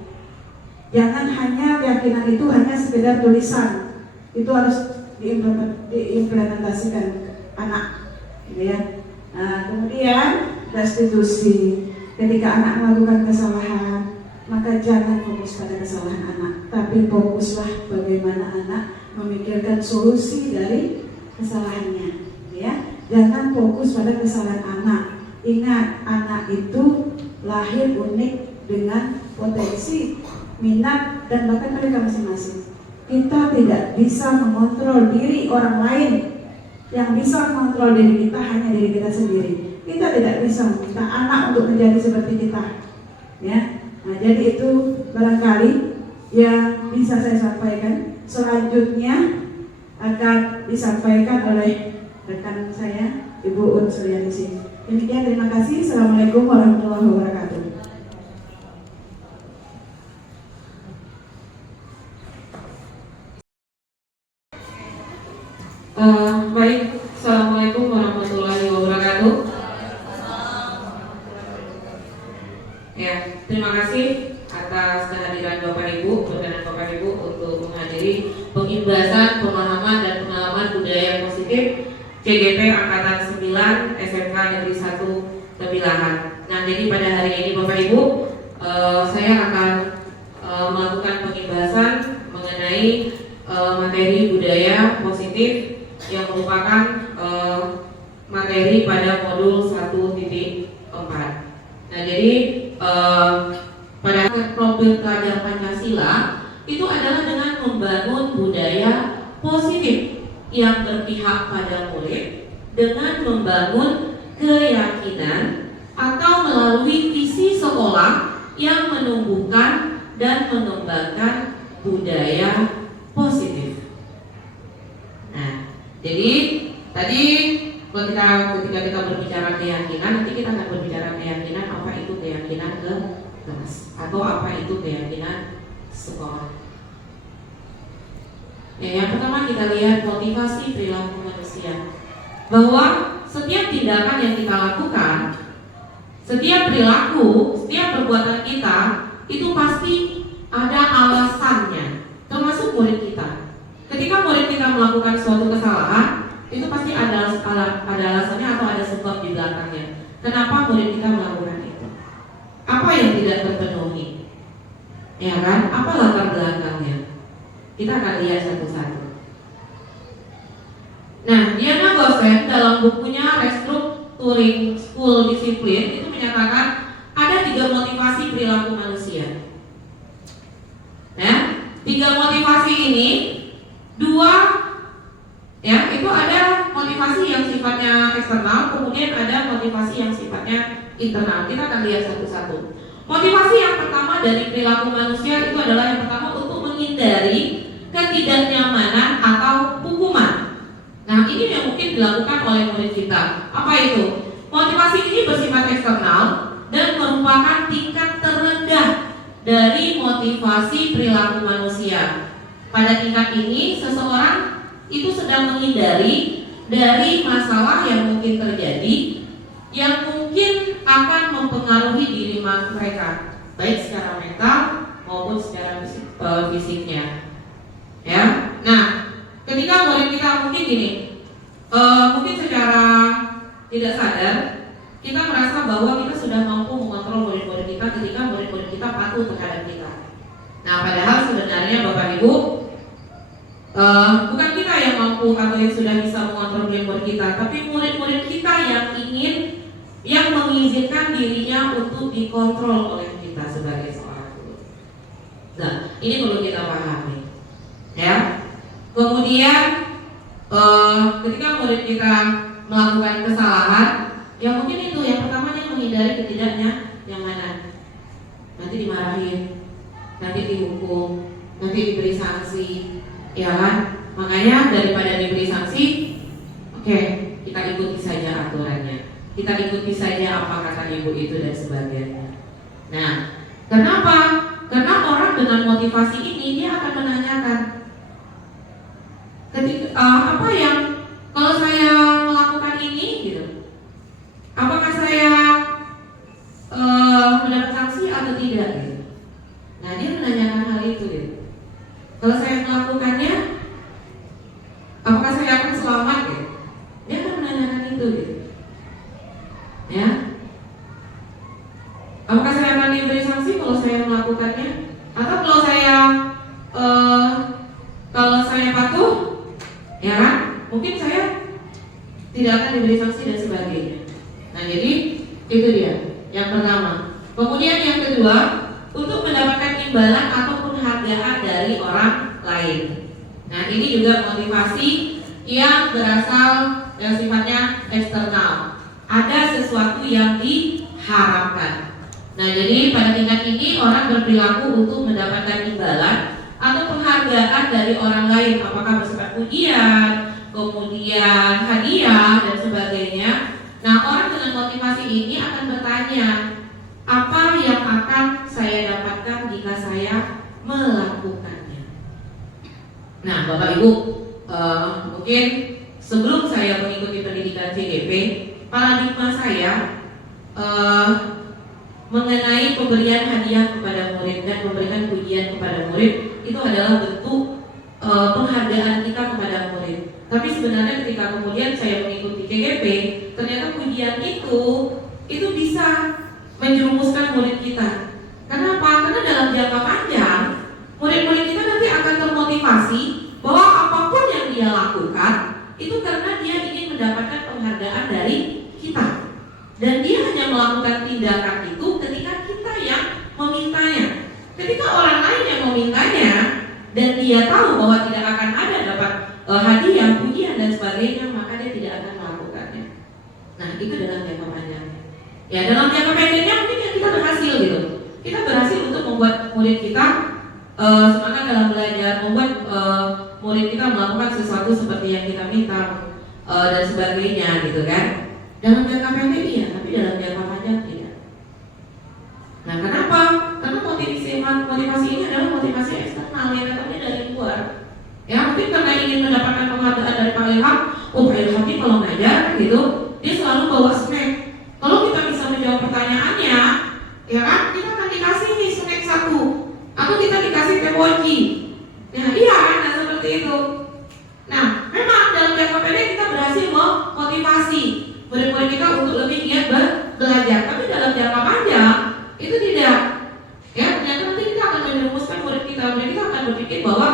Jangan hanya keyakinan itu hanya sekedar tulisan. Itu harus diimplementasikan anak, gitu ya. Nah, kemudian restitusi. Ketika anak melakukan kesalahan, maka jangan fokus pada kesalahan anak, tapi fokuslah bagaimana anak memikirkan solusi dari kesalahannya, ya. Jangan fokus pada kesalahan anak. Ingat, anak itu lahir unik dengan potensi, minat, dan bahkan mereka masing-masing. Kita tidak bisa mengontrol diri orang lain. Yang bisa mengontrol diri kita hanya diri kita sendiri. Kita tidak bisa meminta anak untuk menjadi seperti kita, ya. Nah, jadi itu barangkali yang bisa saya sampaikan. Selanjutnya akan disampaikan oleh rekan saya, Ibu Un Suryadisi. Demikian, terima kasih. Assalamualaikum warahmatullahi wabarakatuh. Baik, Assalamualaikum warahmatullahi wabarakatuh. Ya, terima kasih atas kehadiran Bapak Ibu, berkenan Bapak Ibu untuk menghadiri pengimbasan pemahaman dan pengalaman budaya positif CGP Angkatan 9 SMK Negeri 1 Tembilahan. Nah, jadi pada hari ini Bapak Ibu, saya akan melakukan pengimbasan mengenai materi budaya positif yang merupakan materi pada modul 1.4. Nah, jadi pada profil keadaan Pancasila itu adalah dengan membangun budaya positif yang berpihak pada murid dengan membangun keyakinan atau melalui visi sekolah yang menumbuhkan dan mengembangkan budaya positif. Nah, jadi tadi ketika kita berbicara keyakinan, nanti kita akan berbicara keyakinan apa itu keyakinan kelas atau apa itu keyakinan sekolah. Ya, yang pertama kita lihat motivasi perilaku manusia, bahwa setiap tindakan yang kita lakukan, setiap perilaku, setiap perbuatan kita itu pasti ada alasannya, termasuk murid kita. Ketika murid kita melakukan suatu kesalahan, itu pasti ada alasannya atau ada sebab di belakangnya. Kenapa murid kita melakukan itu? Apa yang tidak terpenuhi? Ya kan? Apa latar belakangnya? Kita akan lihat satu-satu. Nah, Diana Gosen dalam bukunya Restructuring School Discipline itu menyatakan ada 3 motivasi perilaku manusia. Nah, 3 motivasi ini, 2 ya, itu ada motivasi yang sifatnya eksternal, kemudian ada motivasi yang sifatnya internal. Kita akan lihat satu-satu. Motivasi yang pertama dari perilaku manusia itu adalah yang pertama untuk menghindari ketidaknyamanan atau hukuman. Nah, ini yang mungkin dilakukan oleh murid kita. Apa itu? Motivasi ini bersifat eksternal dan merupakan tingkat terendah dari motivasi perilaku manusia. Pada tingkat ini, seseorang itu sedang menghindari dari masalah yang mungkin terjadi, yang mungkin akan mempengaruhi diri mereka, baik secara mental maupun secara fisiknya. Ya, nah, ketika murid kita mungkin gini, mungkin secara tidak sadar kita merasa bahwa kita sudah mampu mengontrol murid-murid kita ketika murid-murid kita patuh terhadap kita. Nah, padahal sebenarnya Bapak Ibu, bukan kita yang mampu atau yang sudah bisa mengontrol murid-murid kita, tapi murid-murid kita yang mengizinkan dirinya untuk dikontrol oleh kita sebagai seorang guru. Nah, ini perlu kita pahami, ya. Kemudian ketika murid kita melakukan kesalahan, ya mungkin itu yang pertamanya menghindari ketidaknyamanan. Nanti dimarahin, nanti dihukum, nanti diberi sanksi. Ya kan? Makanya daripada diberi sanksi, oke, kita ikuti saja aturannya. Kita ikuti saja apa kata ibu itu dan sebagainya. Nah, kenapa? Karena orang dengan motivasi ini dia akan menanyakan, apa yang kalau saya melakukan ini, gitu, apakah saya mendapat sanksi atau tidak? Gitu. Nah, dia menanyakan hal itu. Gitu. Kalau saya melakukannya, apakah saya akan selamat? Gitu? Dia akan menanyakan itu. Gitu. Ya, apakah saya akan diberi sanksi kalau saya melakukannya? Atau kalau saya patuh, ya kan? Mungkin saya tidak akan diberi sanksi dan sebagainya. Nah, jadi itu dia yang pertama. Kemudian yang kedua, untuk mendapatkan imbalan atau penghargaan dari orang lain. Nah, ini juga motivasi yang berasal yang sifatnya eksternal. Ada sesuatu yang diharapkan. Nah, jadi pada tingkat ini orang berperilaku untuk mendapatkan imbalan atau penghargaan dari orang lain, apakah bersifat pujian, kemudian hadiah dan sebagainya. Nah, orang dengan motivasi ini akan bertanya, apa yang akan saya dapatkan jika saya melakukannya? Nah, Bapak Ibu, mungkin sebelum saya mengikuti pendidikan CDP, paradigma saya mengenai pemberian hadiah kepada murid dan memberikan pujian kepada murid itu adalah bentuk penghargaan kita kepada murid. Tapi sebenarnya ketika kemudian saya mengikuti KGP, ternyata pujian itu bisa menjerumuskan murid kita. Kenapa? Karena dalam jangka panjang murid-murid kita nanti akan termotivasi bahwa apapun yang dia lakukan itu karena dia ingin mendapatkan penghargaan dari kita. Dan dia hanya melakukan tindakan itu ketika kita yang memintanya. Ketika orang lain yang memintanya dan dia tahu bahwa tidak akan ada dapat hadiah, pujian dan sebagainya, maka dia tidak akan melakukannya. Nah, itu dalam jangka panjang. Ya, dalam jangka pendeknya mungkin yang kita berhasil gitu. Kita berhasil untuk membuat murid kita semangat dalam belajar, membuat murid kita melakukan sesuatu seperti yang kita minta, dan sebagainya gitu kan. Dalam jangka pendek iya, tapi dalam jangka panjang tidak. Nah, kenapa? Karena motivasi ini adalah motivasi eksternal yang datangnya dari luar. Ya, mungkin karena ingin mendapatkan penghargaan dari Pak Ilham, Pak Ilham ini kalau ngajar gitu, dia selalu bawa snack. Kalau kita bisa menjawab pertanyaannya, ya kan, kita akan dikasih nih snack 1, atau kita dikasih teh mochi. Nah, iya kan, nah seperti itu. Nah, memang dalam jangka pendek kita berhasil memotivasi murid-murid kita untuk lebih giat belajar, tapi dalam jangka panjang itu tidak. Ya, ternyata nanti kita akan menjerumuskan murid kita akan berpikir bahwa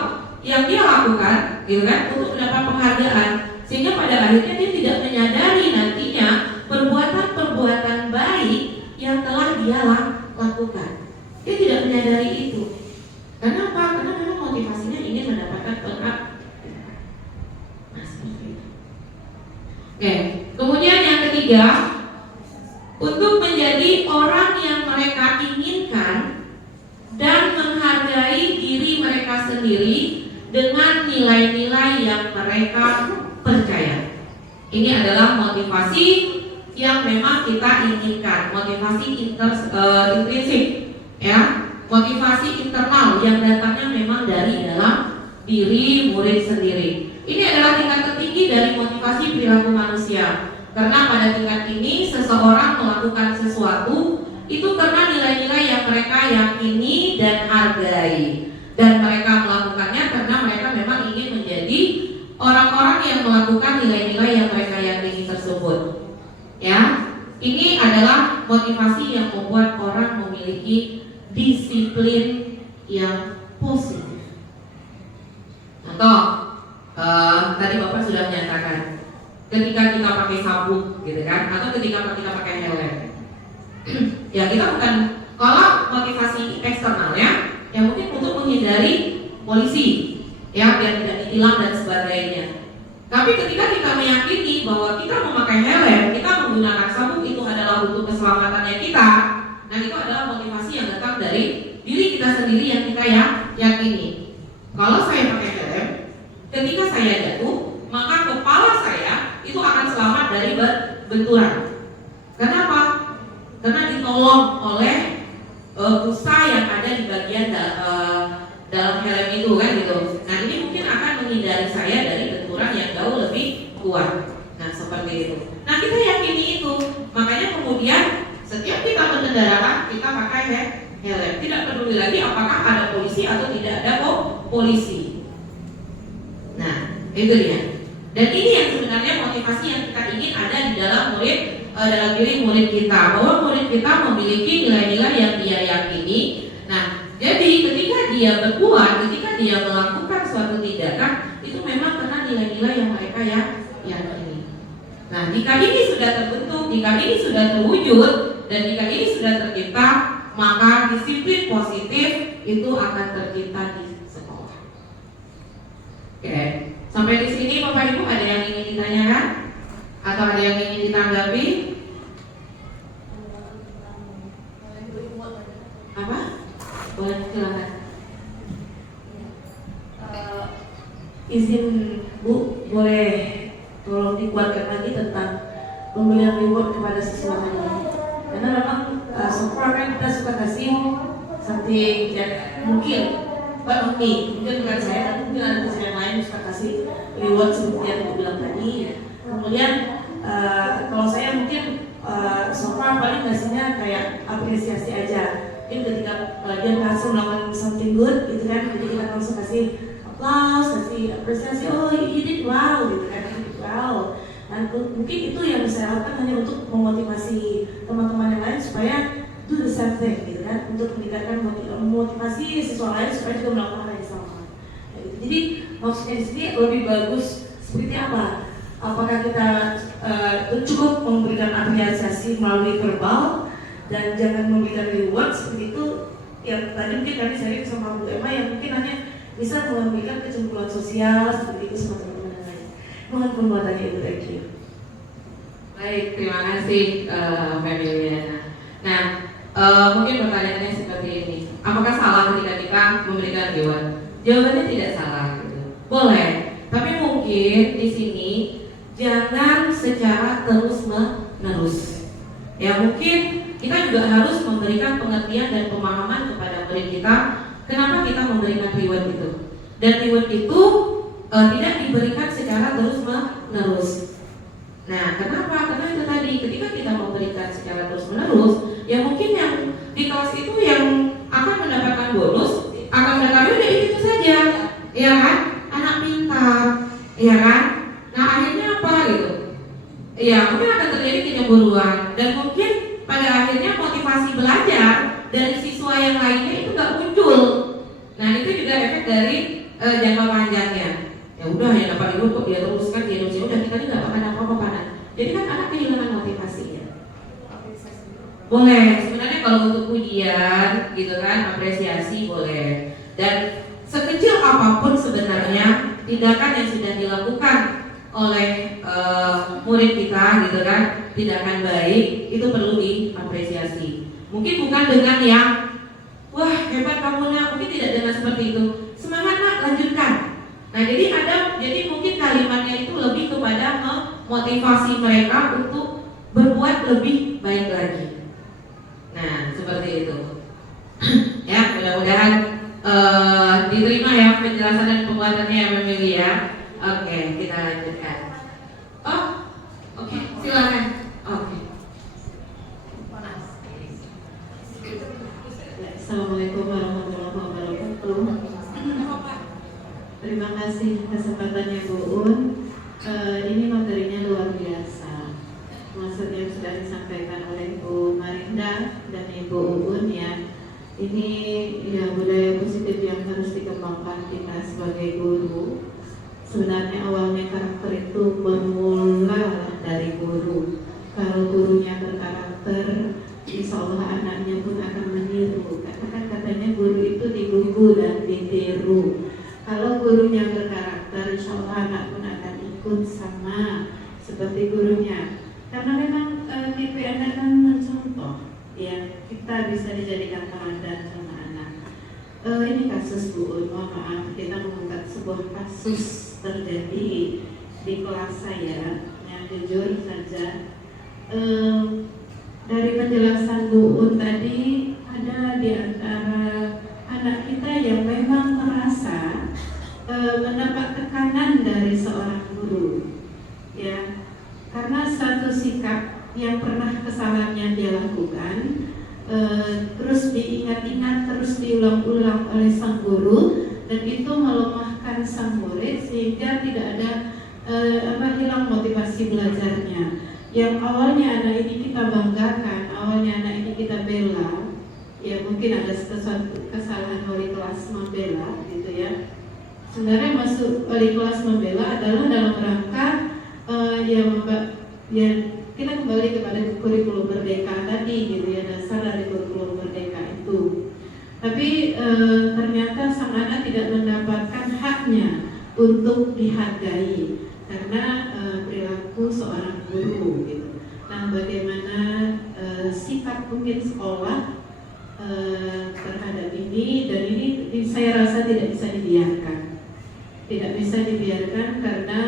yang dia lakukan, gitu kan, untuk mendapat penghargaan, sehingga pada akhirnya dia tidak menyadari nantinya perbuatan-perbuatan baik yang telah dia lakukan. Dia tidak menyadari itu. Kenapa? Karena memang motivasinya ingin mendapatkan penghargaan. Nah, seperti itu. Oke, kemudian yang ketiga, untuk menjadi orang yang mereka inginkan dan menghargai diri mereka sendiri dengan nilai-nilai yang mereka percaya. Ini adalah motivasi yang memang kita inginkan, motivasi intrinsik, ya, motivasi internal yang datangnya memang dari dalam diri murid sendiri. Ini adalah tingkat tertinggi dari motivasi perilaku manusia. Karena pada tingkat ini seseorang melakukan sesuatu itu karena nilai-nilai yang mereka yakini dan hargai, dan mereka melakukannya karena mereka memang ingin menjadi orang-orang yang melakukan nilai-nilai yang mereka yakini tersebut. Ya, ini adalah motivasi yang membuat orang memiliki disiplin yang positif. Contoh, tadi Bapak sudah menyatakan, ketika kita pakai sabuk, gitu kan, atau ketika kita pakai helm, ya kita bukan, kalau motivasi eksternalnya, yang mungkin untuk menghindari polisi, ya biar tidak ditilang dan sebagainya. Tapi ketika kita meyakini bahwa kita memakai helm, kita menggunakan sabuk itu adalah untuk keselamatannya kita, nah itu adalah motivasi yang datang dari diri kita sendiri yang kita yakini. Kalau saya pakai helm, ketika saya jatuh, maka kepala saya itu akan selamat dari benturan. Kenapa? Karena ditolong oleh busa yang ada di bagian dalam helm itu kan gitu. Nah, ini mungkin akan menghindari saya dari benturan yang jauh lebih kuat. Nah, seperti itu. Nah, kita yakini itu. Makanya kemudian setiap kita berkendaraan kita pakai helm. Tidak peduli lagi apakah ada polisi atau tidak ada polisi. Nah, itu dia. Dan ini yang sebenarnya motivasi yang kita ingin ada di dalam dalam diri murid kita, bahwa murid kita memiliki nilai-nilai yang dia yakini. Nah, jadi ketika dia berbuat, ketika dia melakukan suatu tindakan, itu memang karena nilai-nilai yang mereka yakini. Nah, jika ini sudah terbentuk, jika ini sudah terwujud, dan jika ini sudah tercipta, maka disiplin positif itu akan tercipta di sekolah. Oke. Sampai di sini Bapak Ibu ada yang ingin ditanyakan? Atau ada yang ingin ditanggapi? Apa? Boleh, silakan. Izin Bu, boleh tolong dikuatkan lagi tentang pemberian reward kepada siswa ini. Karena memang so far kan kita suka kasih something that mungkin mungkin bukan saya, mungkin ada dosen yang lain suka kasih reward seperti yang aku bilang tadi. Kemudian kalau saya mungkin so far paling ngasihnya kayak apresiasi aja. Mungkin ketika dia berhasil melakukan something good gitu kan, jadi kita langsung kasih applause, kasih apresiasi, oh you did well gitu kan, you did well. Dan mungkin itu yang saya lakukan hanya untuk memotivasi teman-teman yang lain supaya do the same thing gitu kan, untuk meningkatkan motivasi siswa lain supaya juga melakukan hal yang sama. Jadi maksudnya di sini lebih bagus seperti apa? Apakah kita cukup memberikan apresiasi melalui verbal dan jangan memberikan reward seperti itu? Yang tadi mungkin kami sharing sama Bu Emma yang mungkin hanya bisa memberikan kecemburuan sosial seperti itu sama teman-teman yang lain. Mohon pembuatannya Ibu, thank you. Baik, terima kasih Femilia. Nah, mungkin pertanyaannya seperti ini. Apakah salah ketika kita memberikan reward? Jawabannya tidak salah gitu. Boleh, tapi mungkin di sini jangan secara terus-menerus. Ya mungkin kita juga harus memberikan pengertian dan pemahaman kepada murid kita kenapa kita memberikan reward itu. Dan reward itu tidak diberikan secara terus-menerus. Nah, kenapa? Karena itu tadi, ketika kita memberikan secara terus-menerus, ya mungkin yang di kelas itu yang akan mendapatkan bonus akan mendapatkan udah itu saja, ya kan? Anak pintar, ya kan? Nah akhirnya apa gitu? Ya mungkin akan terjadi kecemburuan dan mungkin pada akhirnya motivasi belajar dari siswa yang lainnya itu nggak muncul. Nah itu juga efek dari jangka panjangnya. Ya udah yang dapat itu kok dia teruskan dia terus, udah kita juga akan apa-apa kan? Jadi kan anak kehilangan motivasinya. Boleh, sebenarnya kalau untuk pujian gitu kan, apresiasi boleh. Dan sekecil apapun sebenarnya tindakan yang sudah dilakukan oleh murid kita gitu kan, tindakan baik itu perlu diapresiasi. Mungkin bukan dengan yang wah hebat kamu nak, mungkin tidak dengan seperti itu. Semangat nak, lanjutkan. Nah jadi mungkin kalimatnya itu lebih kepada memotivasi mereka untuk berbuat lebih baik lagi. Nah seperti itu. Ya mudah-mudahan diterima ya penjelasan dan pembuatannya ya Memili ya. Oke, kita lanjutkan. Oh, oke, silakan. Oke. Assalamualaikum warahmatullahi wabarakatuh. Terima kasih kesempatannya Bu Un. Ini materinya luar biasa. Maksud yang sudah disampaikan oleh Bu Marinda dan Ibu Un ya. Ini ya budaya positif yang harus dikembangkan kita sebagai guru. Sebenarnya awalnya karakter itu bermula dari guru. Kalau gurunya berkarakter, insya Allah anaknya pun akan meniru. Karena kan katanya guru itu digugu dan ditiru. Kalau gurunya berkarakter, insya Allah anak pun akan ikut sama seperti gurunya. Karena memang tipe anak kan mencontoh, ya kita bisa dijadikan teladan sama anak. Ini kasus Bu Un, mohon maaf kita mengangkat sebuah kasus terjadi di kelas saya yang jujur saja. Dari penjelasan Bu Un tadi ada di antara anak kita yang memang merasa mendapat tekanan dari seorang guru, ya karena satu sikap yang pernah kesalahannya dia lakukan terus diingat-ingat, terus diulang-ulang oleh sang guru dan itu melemahkan sang murid sehingga tidak ada hilang motivasi belajarnya. Yang awalnya anak ini kita banggakan, awalnya anak ini kita bela, ya mungkin ada kesalahan wali kelas membela gitu ya. Sebenarnya masuk wali kelas membela adalah dalam rangka ya kita kembali kepada kurikulum merdeka tadi gitu ya, dasar dari kurikulum merdeka itu. Tapi ternyata sang anak tidak mendapatkan haknya untuk dihargai karena perilaku seorang guru gitu. Nah, bagaimana sikap mungkin sekolah terhadap ini, dan ini saya rasa tidak bisa dibiarkan. Tidak bisa dibiarkan karena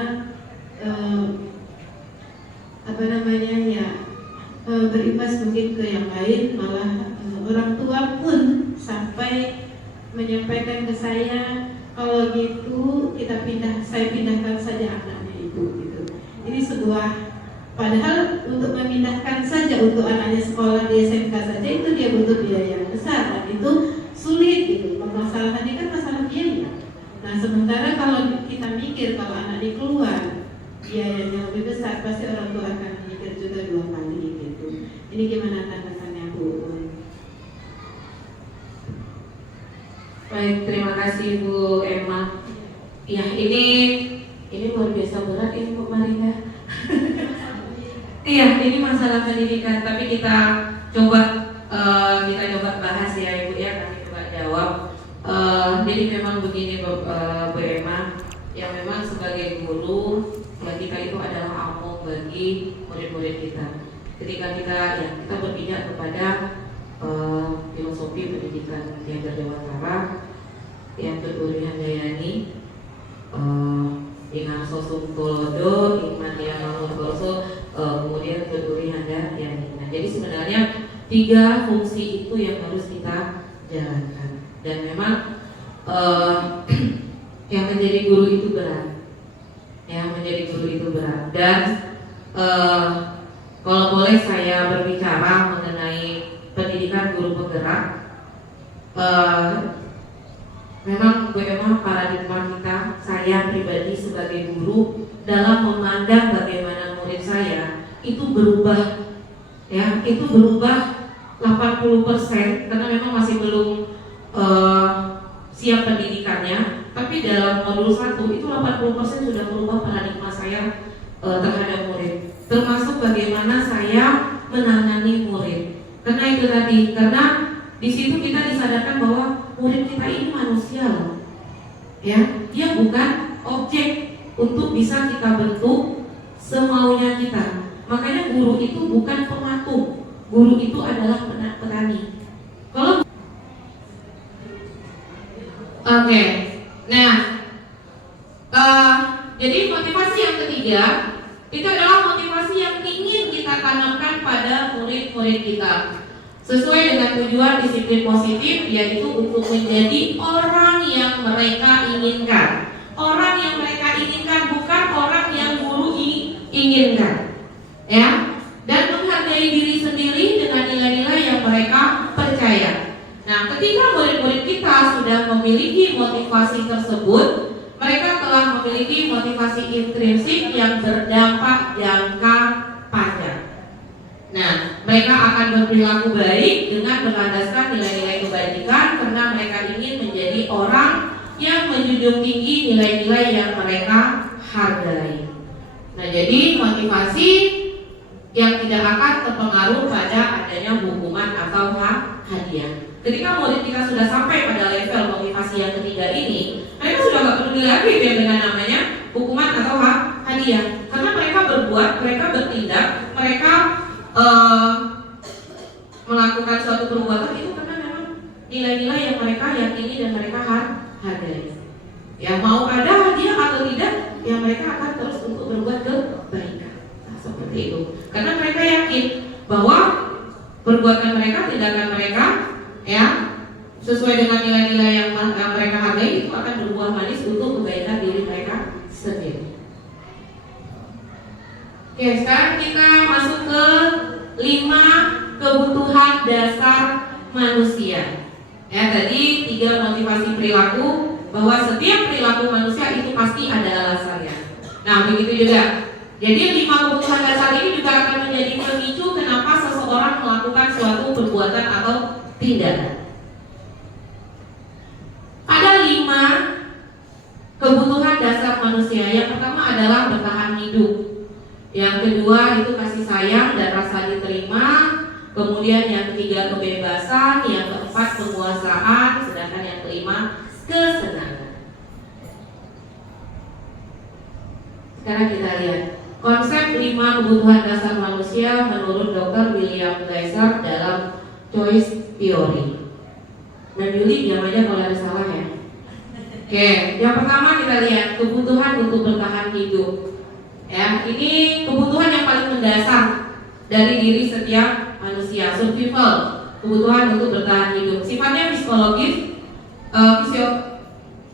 berimbas mungkin ke yang lain, malah orang tua pun sampai menyampaikan ke saya kalau gitu saya pindahkan saja anaknya itu gitu. Ini sebuah, padahal untuk memindahkan saja untuk anaknya sekolah di SMK saja itu dia butuh biaya yang besar dan itu sulit gitu. Permasalahannya kan masalah biaya. Nah sementara kalau kita mikir kalau anaknya keluar biayanya lebih besar, pasti orang tua akan mikir juga dua kali gitu. Ini gimana tanggapannya Bu? Baik, terima kasih Bu Emma. Ya ini luar biasa berat ini Bu Marina. Iya, ini masalah pendidikan, tapi kita coba bahas ya Ibu ya, kami coba jawab. Jadi memang begini Bu Emma, yang memang sebagai guru ya kita itu adalah among bagi murid-murid kita. Ketika kita berpijak kepada filosofi pendidikan yang berdewasara, yang berbudaya Handayani, Ingat sosum tulodo, iman yang mamurkoso, kemudian peduli handa yang ingat. Jadi sebenarnya 3 fungsi itu yang harus kita jalankan. Dan memang yang menjadi guru itu berat. Yang menjadi guru itu berat. Dan kalau boleh saya berbicara mengenai pendidikan guru penggerak, memang bagaimana paradigma kita, saya pribadi sebagai guru dalam memandang bagaimana murid saya itu berubah, ya, itu berubah 80% karena memang masih belum siap pendidikannya. Tapi dalam modul 1 itu 80% sudah berubah paradigma saya terhadap murid, termasuk bagaimana saya menangani murid. Karena itu tadi, karena di situ kita disadarkan bahwa murid kita ini manusia loh, ya, dia bukan objek untuk bisa kita bentuk semaunya kita. Makanya guru itu bukan pematung, guru itu adalah petani. Kalau oke, nah, jadi motivasi yang ketiga itu adalah motivasi yang ingin kita tanamkan pada murid-murid kita. Sesuai dengan tujuan disiplin positif, yaitu untuk menjadi orang yang mereka inginkan. Orang yang mereka inginkan, bukan orang yang guru inginkan, ya. Dan menghargai diri sendiri dengan nilai-nilai yang mereka percaya. Nah, ketika murid-murid kita sudah memiliki motivasi tersebut, mereka telah memiliki motivasi intrinsik yang berdampak jangka panjang. Nah, mereka akan berperilaku baik dengan berlandaskan nilai-nilai kebajikan karena mereka ingin menjadi orang yang menjunjung tinggi nilai-nilai yang mereka hargai. Nah, jadi motivasi yang tidak akan terpengaruh pada adanya hukuman atau hadiah. Ketika murid kita sudah sampai pada level motivasi yang ketiga ini, mereka sudah gak peduli lagi dengan namanya hukuman atau hadiah, karena mereka berbuat, mereka bertindak, mereka melakukan suatu perbuatan itu karena memang nilai-nilai yang mereka yakini dan mereka hargai. Ya, mau ada hadiah atau tidak, ya mereka akan terus untuk berbuat kebaikan. Nah, seperti itu. Karena mereka yakin bahwa perbuatan mereka, tindakan mereka, ya, sesuai dengan nilai-nilai yang mereka hargai itu akan berbuah manis untuk kebaikan diri mereka sendiri. Oke, sekarang kita masuk ke 5 kebutuhan dasar manusia. Ya, tadi 3 motivasi perilaku, bahwa setiap perilaku manusia itu pasti ada alasannya. Nah, begitu juga. Jadi 5 kebutuhan dasar ini juga akan menjadi pemicu kenapa seseorang melakukan suatu perbuatan atau tindakan. Ada 5 kebutuhan dasar manusia. Yang pertama adalah bertahan hidup. Yang kedua itu kasih sayang dan rasa diterima. Kemudian yang ketiga kebebasan. Yang keempat penguasaan. Sedangkan yang kelima kesenangan. Sekarang kita lihat konsep 5 kebutuhan dasar manusia menurut Dr. William Glasser dalam Choice Theory. Nah, Yuli diam aja kalau ada salah ya. Oke, yang pertama kita lihat kebutuhan untuk bertahan hidup. Ya, ini kebutuhan yang paling mendasar dari diri setiap manusia, survival, kebutuhan untuk bertahan hidup. Sifatnya psikologis,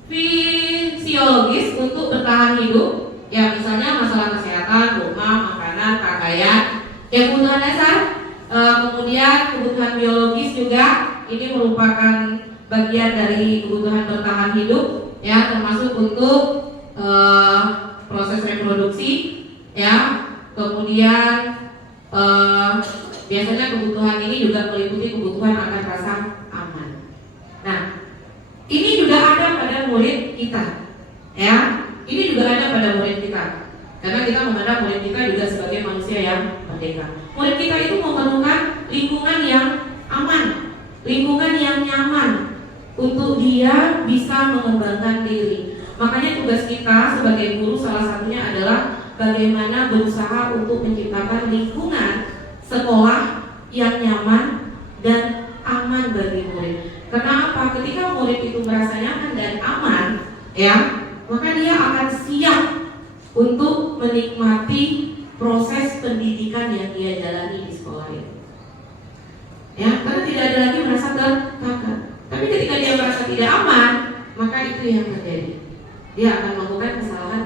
fisiologis untuk bertahan hidup. Ya, misalnya masalah kesehatan, rumah, makanan, pakaian. Yang kebutuhan dasar, kemudian kebutuhan biologis juga. Ini merupakan bagian dari kebutuhan bertahan hidup, ya, termasuk untuk proses reproduksi, ya. Kemudian biasanya kebutuhan ini juga meliputi kebutuhan akan rasa aman. Nah, ini juga ada pada murid kita, ya. Ini juga ada pada murid kita, karena kita memandang murid kita juga sebagai manusia yang merdeka. Murid kita itu memerlukan lingkungan yang aman, lingkungan yang nyaman untuk dia bisa mengembangkan diri. Makanya tugas kita sebagai guru salah satunya adalah bagaimana berusaha untuk menciptakan lingkungan sekolah yang nyaman dan aman bagi murid. Karena apa? Ketika murid itu merasa nyaman dan aman, ya, maka dia akan siap tidak ada lagi merasa tertekan. Tapi ketika dia merasa tidak aman, maka itu yang terjadi. Dia akan melakukan kesalahan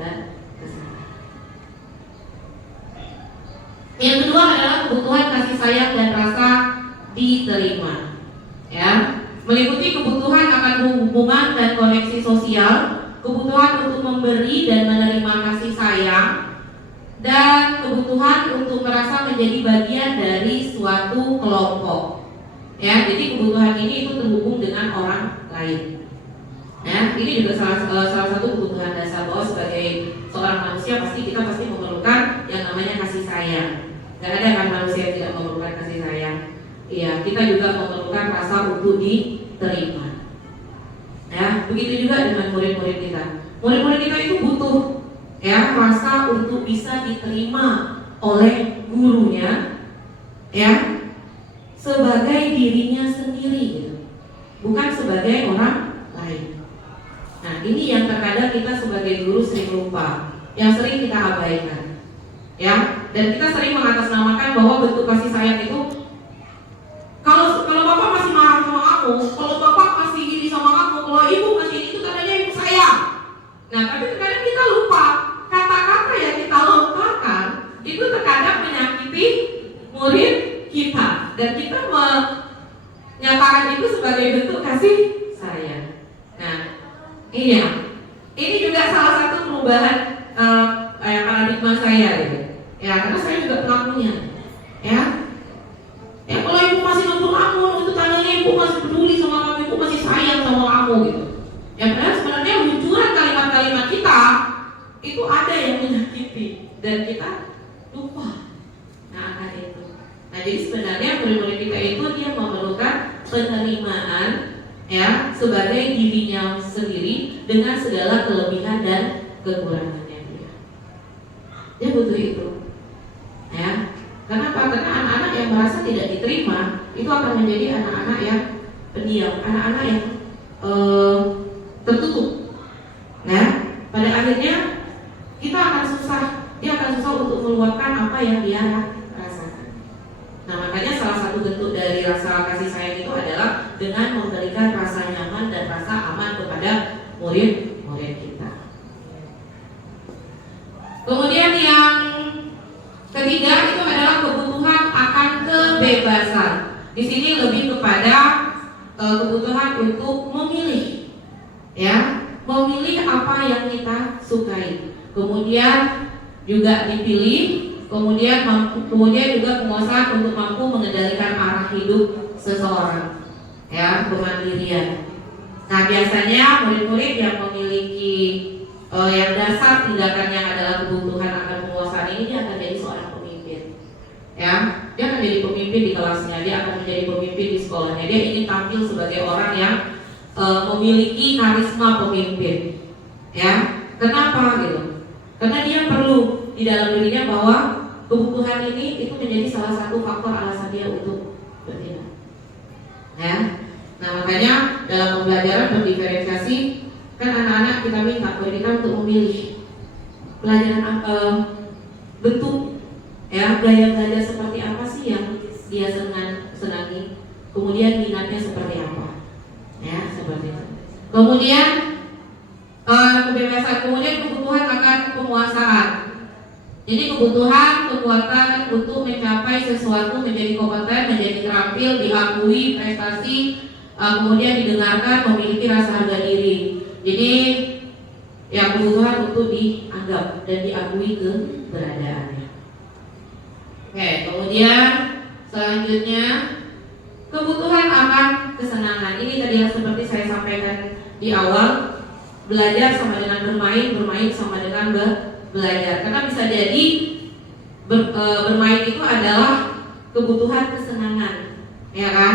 dan kesalahan. Yang kedua adalah kebutuhan kasih sayang dan rasa diterima. Ya, meliputi kebutuhan akan hubungan dan koneksi sosial, kebutuhan untuk memberi dan menerima kasih sayang, dan kebutuhan untuk merasa menjadi bagian dari suatu kelompok. Ya, jadi kebutuhan ini itu terhubung dengan orang lain. Ya, ini juga salah satu kebutuhan dasar bahwa sebagai seorang manusia kita pasti memerlukan yang namanya kasih sayang. Gak ada kan manusia yang tidak memerlukan kasih sayang. Iya, kita juga memerlukan rasa untuk diterima. Ya, begitu juga dengan murid-murid kita. Murid-murid kita itu butuh ya rasa untuk bisa diterima oleh gurunya, ya, sebagai dirinya sendiri, gitu. Bukan sebagai orang lain. Nah, ini yang terkadang kita sebagai guru sering lupa, yang sering kita abaikan, ya. Dan kita sering mengatasnamakan bahwa bentuk kasih sayang itu kalau bapak masih marah sama aku, kalau bapak masih ini sama aku, kalau ibu masih itu katanya ibu sayang. Nah, tapi terkadang kita lupa kata-kata yang kita lontarkan itu terkadang menyakiti murid kita, dan kita menyatakan itu sebagai bentuk kasih sayang. Nah, ini juga salah satu perubahan paradigma saya, gitu. Ya, karena saya juga pelakunya, ya. Ya, kalau ibu masih nonton aku, itu tandanya ibu masih peduli sama kamu, ibu masih sayang sama kamu, gitu. Ya, padahal sebenarnya luncuran kalimat-kalimat kita itu ada yang menyakiti dan kita lupa. Nah, akan itu. Nah, jadi sebenarnya murid-murid kita itu dia memerlukan penerimaan, ya, sebagai dirinya sendiri dengan segala kelebihan dan kekurangannya dia. Dia butuh itu. Ya. Kenapa? Karena anak-anak yang merasa tidak diterima itu akan menjadi anak-anak yang pendiam, anak-anak yang tertutup. Nah, pada akhirnya kita akan susah, dia akan susah untuk meluapkan apa yang dia rasakan. Nah, makanya salah satu bentuk dari rasa kasih sayang itu adalah dengan memberikan rasa nyaman dan rasa aman kepada murid-murid kita. Kemudian yang ketiga itu adalah kebutuhan akan kebebasan. Di sini lebih kepada kebutuhan untuk memilih, ya, memilih apa yang kita sukai. Kemudian juga dipilih, kemudian juga penguasaan untuk mampu mengendalikan arah hidup seseorang, ya, kemandirian. Nah, biasanya murid-murid yang memiliki yang dasar tindakannya adalah kebutuhan akan penguasaan ini, dia akan jadi seorang pemimpin, ya. Dia akan jadi pemimpin di kelasnya, dia akan menjadi pemimpin di sekolahnya. Dia ingin tampil sebagai orang yang memiliki karisma pemimpin, ya. Kenapa gitu? Karena dia perlu di dalam dirinya bahwa kebutuhan ini itu menjadi salah satu faktor alasan dia untuk bertindak, ya. Nah, makanya dalam pembelajaran berdiferensiasi, kan anak-anak kita minta kita untuk memilih pelajaran bentuk, ya, gaya belajar seperti apa sih yang dia senangi, kemudian minatnya seperti apa, ya, seperti itu. Kemudian kebebasan, kemudian kebutuhan akan penguasaan. Jadi kebutuhan kekuatan untuk mencapai sesuatu, menjadi kompeten, menjadi terampil, diakui prestasi, kemudian didengarkan, memiliki rasa harga diri. Jadi ya, kebutuhan untuk dianggap dan diakui keberadaannya. Oke, kemudian selanjutnya kebutuhan akan kesenangan. Ini tadi yang seperti saya sampaikan di awal, belajar sama dengan bermain, bermain sama dengan belajar. Karena bisa jadi bermain itu adalah kebutuhan kesenangan, ya kan?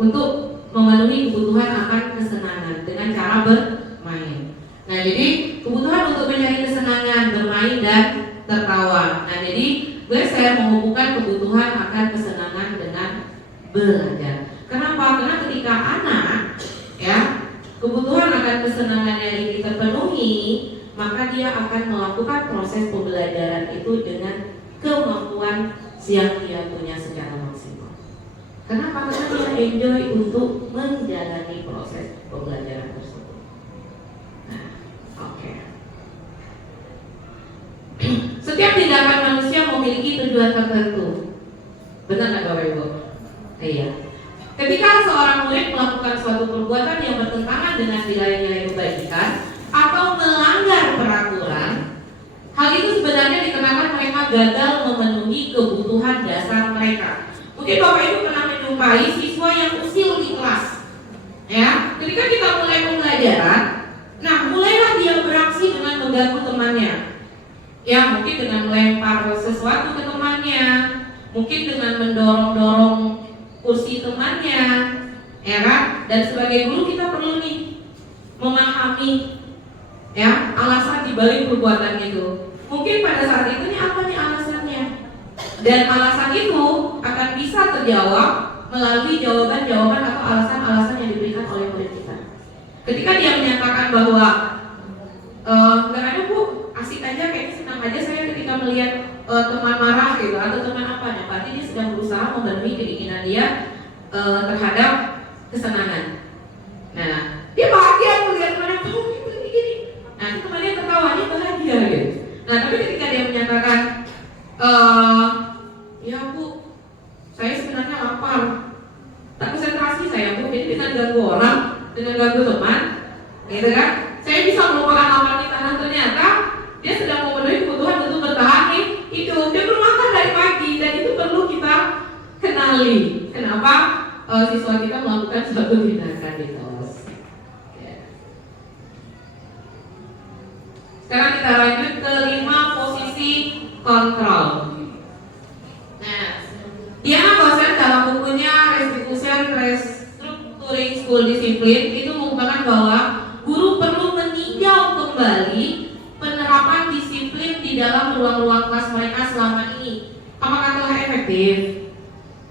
Untuk memenuhi kebutuhan akan kesenangan dengan cara bermain. Nah, jadi kebutuhan untuk mencari kesenangan, bermain dan tertawa. Nah, jadi saya menghubungkan kebutuhan akan kesenangan dengan belajar. Kenapa? Karena ketika anak, ya, kebutuhan akan kesenangannya ini terpenuhi, maka dia akan melakukan proses pembelajaran itu dengan kemampuan yang dia punya secara maksimal. Kenapa? Karena dia enjoy untuk menjalani proses pembelajaran tersebut. Nah, oke. Setiap tindakan manusia memiliki tujuan tertentu. Benar nggak Bapak Ibu? Iya. Ketika seorang murid melakukan suatu perbuatan yang bertentangan dengan nilai-nilai kebaikan atau melanggar peraturan, hal itu sebenarnya dikarenakan mereka gagal memenuhi kebutuhan dasar mereka. Mungkin Bapak Ibu pernah menjumpai siswa yang usil di kelas. Ya, ketika kita mulai pembelajaran, nah mulailah dia beraksi dengan mengganggu temannya. Ya, mungkin dengan melempar sesuatu ke temannya, mungkin dengan mendorong-dorong kursi temannya, ya kan? Dan sebagai guru kita perlu nih memahami ya alasan dibalik perbuatan itu. Mungkin pada saat itu nih apa nih alasannya? Dan alasan itu akan bisa terjawab melalui jawaban-jawaban atau alasan-alasan yang diberikan oleh murid kita. Ketika dia menyatakan bahwa nggak ada Bu, asik aja, kayaknya senang aja saya ketika melihat teman marah gitu atau teman apa, ya berarti dia sedang berusaha memenuhi keinginan dia terhadap kesenangan. Nah, dia bahagia melihat temannya kamu gini. Nah, itu temannya tertawa, dia bahagia gitu. Nah, tapi ketika dia menyatakan ya Bu, saya sebenarnya lapar, tak konsentrasi saya Bu, jadi dengan ganggu orang, dengan ganggu teman, gitu kan? Saya bisa melupakan lapar di tanah, ternyata dia sedang memenuhi kebutuhan untuk bertahan hidup. Dia belum makan dari pagi, dan itu perlu kita kenali. Kenapa siswa kita melakukan suatu tindakan di kelas? Sekarang kita lanjut ke 5 posisi kontrol. Nah, Diana Gosen dalam bukunya Restructuring School Discipline itu mengungkapkan bahwa guru perlu meninjau kembali penerapan disiplin di dalam ruang-ruang kelas mereka selama ini. Apakah telah efektif?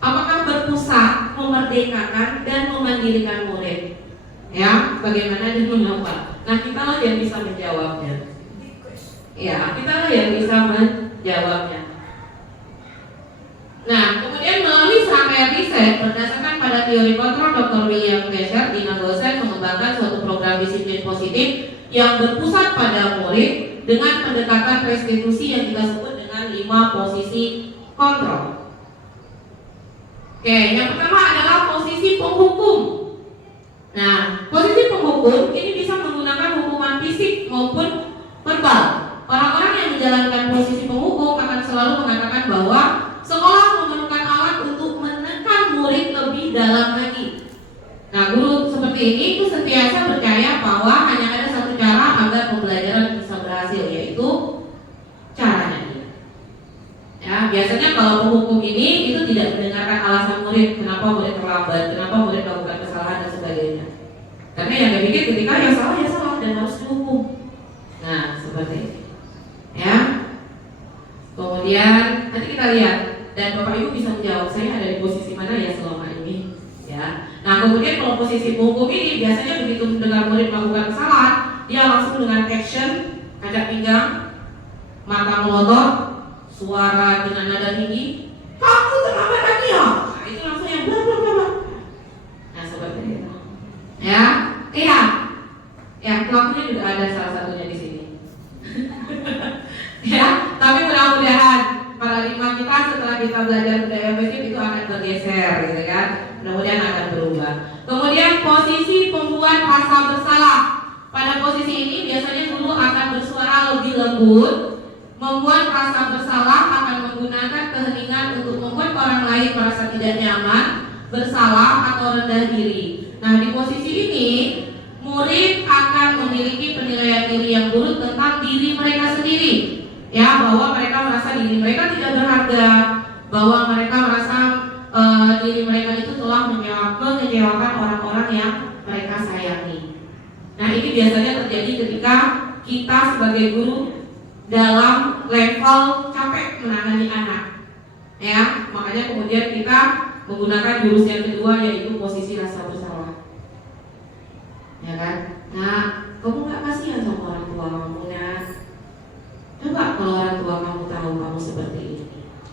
Apakah berpusat, memerdekakan, dan memandirikan murid? Ya, bagaimana dan mengapa? Nah, kita lah yang bisa menjawabnya. Ya, kita lah yang bisa menjawabnya. Nah, kemudian melalui serangkaian riset berdasarkan pada teori kontrol Dr. William Gesher, Dina Gosen mengembangkan suatu program disiplin positif yang berpusat pada murid dengan pendekatan restitusi yang kita sebut dengan 5 posisi kontrol. Oke, yang pertama adalah posisi penghukum. Nah, posisi penghukum ini bisa menggunakan hukuman fisik maupun verbal. Orang-orang yang menjalankan posisi penghukum akan selalu mengatakan bahwa sekolah memerlukan alat untuk menekan murid lebih dalam lagi. Nah, guru seperti ini itu sentiasa percaya bahwa hanya ada satu cara agar pembelajaran bisa berhasil, yaitu caranya dia. Ya, biasanya kalau penghukum ini itu tidak mendengarkan alasan murid, kenapa murid terlambat, kenapa murid melakukan kesalahan dan sebagainya. Karena yang dia pikir ketika ya salah dan harus dihukum. Nah, seperti ini. Ya. Kemudian nanti kita lihat dan Bapak Ibu bisa menjawab saya ada di posisi mana ya selama ini. Ya. Nah, kemudian kalau posisi penghukum ini biasanya begitu mendengar murid melakukan kesalahan, dia langsung dengan action, ajak pinggang, mata melotot, suara dengan nada tinggi, kamu terlambat lagi ya. Nah, itu langsung yang bla bla bla. Nah, seperti itu. Ya, iya. Ya, pelakunya juga ada salah satunya di sini. Ya, tapi mudah-mudahan paradigma kita setelah kita belajar budaya positif itu akan bergeser, gitu kan? Mudah-mudahan akan berubah. Kemudian posisi pembuat rasa bersalah. Pada posisi ini biasanya guru akan bersuara lebih lembut. Membuat rasa bersalah akan menggunakan keheningan untuk membuat orang lain merasa tidak nyaman, bersalah atau rendah diri. Nah, di posisi ini murid akan memiliki penilaian diri yang buruk tentang diri mereka sendiri. Ya, bahwa mereka merasa diri mereka tidak berharga, bahwa mereka merasa diri mereka itu telah mengecewakan orang-orang yang mereka sayangi. Nah, ini biasanya terjadi ketika kita sebagai guru dalam level capek menangani anak. Ya, makanya kemudian kita menggunakan jurus yang kedua, yaitu posisi rasa bersalah. Ya kan? Nah, kamu gak kasihan sama orang tua kamu, Nah? Coba kalau orang tua kamu tahu kamu seperti ini,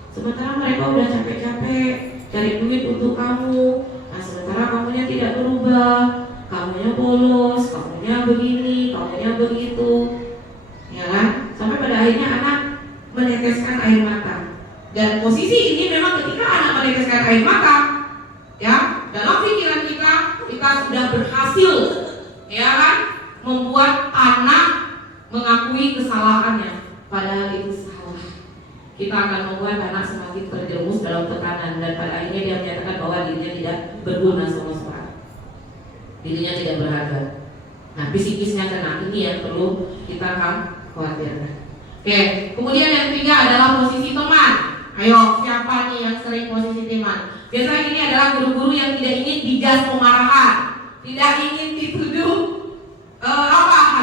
sementara mereka udah capek-capek cari duit untuk kamu. Nah sementara kamunya tidak berubah, kamunya bolos, kamunya begini, kamunya begitu, ya kan? Sampai pada akhirnya anak meneteskan air mata. Dan posisi ini memang ketika anak meneteskan air mata, ya, dalam pikiran kita sudah berhasil, ya kan, membuat anak mengakui kesalahannya, padahal itu salah. Kita akan membuat anak semakin terjerumus dalam tekanan dan pada akhirnya dia menyatakan bahwa dirinya tidak berguna sama sekali, dirinya tidak berharga. Nah, psikisnya kena, ini yang perlu kita khawatirkan. Oke, kemudian yang ketiga adalah posisi teman. Ayo, siapa nih yang sering posisi teman? Biasanya ini adalah guru-guru yang tidak ingin digas pemarahan, tidak ingin dituduh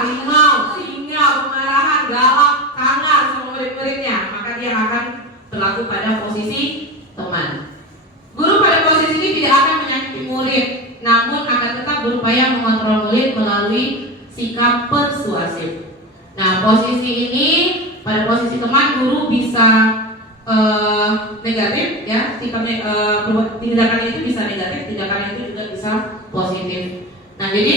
harimau, singa, pemarahan, galak, sangar sama murid-muridnya, maka dia akan berlaku pada posisi teman. Guru pada posisi ini tidak akan menyakiti murid, namun akan tetap berupaya mengontrol murid melalui sikap persuasif. Nah, posisi ini pada posisi teman, guru bisa negatif, ya, sikapnya tindakan itu bisa negatif, tindakan itu juga bisa positif. Nah, jadi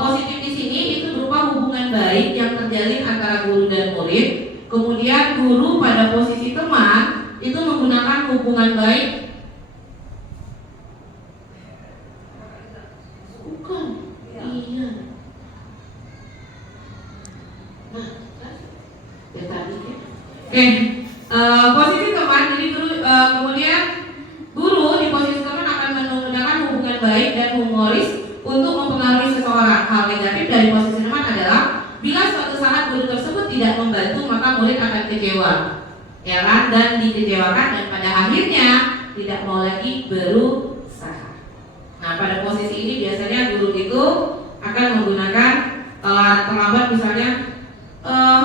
positif di sini itu berupa hubungan baik yang terjalin antara guru dan murid. Kemudian guru pada posisi teman itu menggunakan hubungan baik. Bukan, iya. Nah, ya tadi ya. Oke. Posisi teman, jadi guru, kemudian guru di posisi teman akan menggunakan hubungan baik dan humoris untuk mempengaruhi seseorang. Hal negatif dari posisi teman adalah bila suatu saat guru tersebut tidak membantu, maka murid akan kecewa, ya kan, dan dikecewakan dan pada akhirnya tidak mau lagi berusaha. Nah, pada posisi ini biasanya guru itu akan menggunakan terlambat, misalnya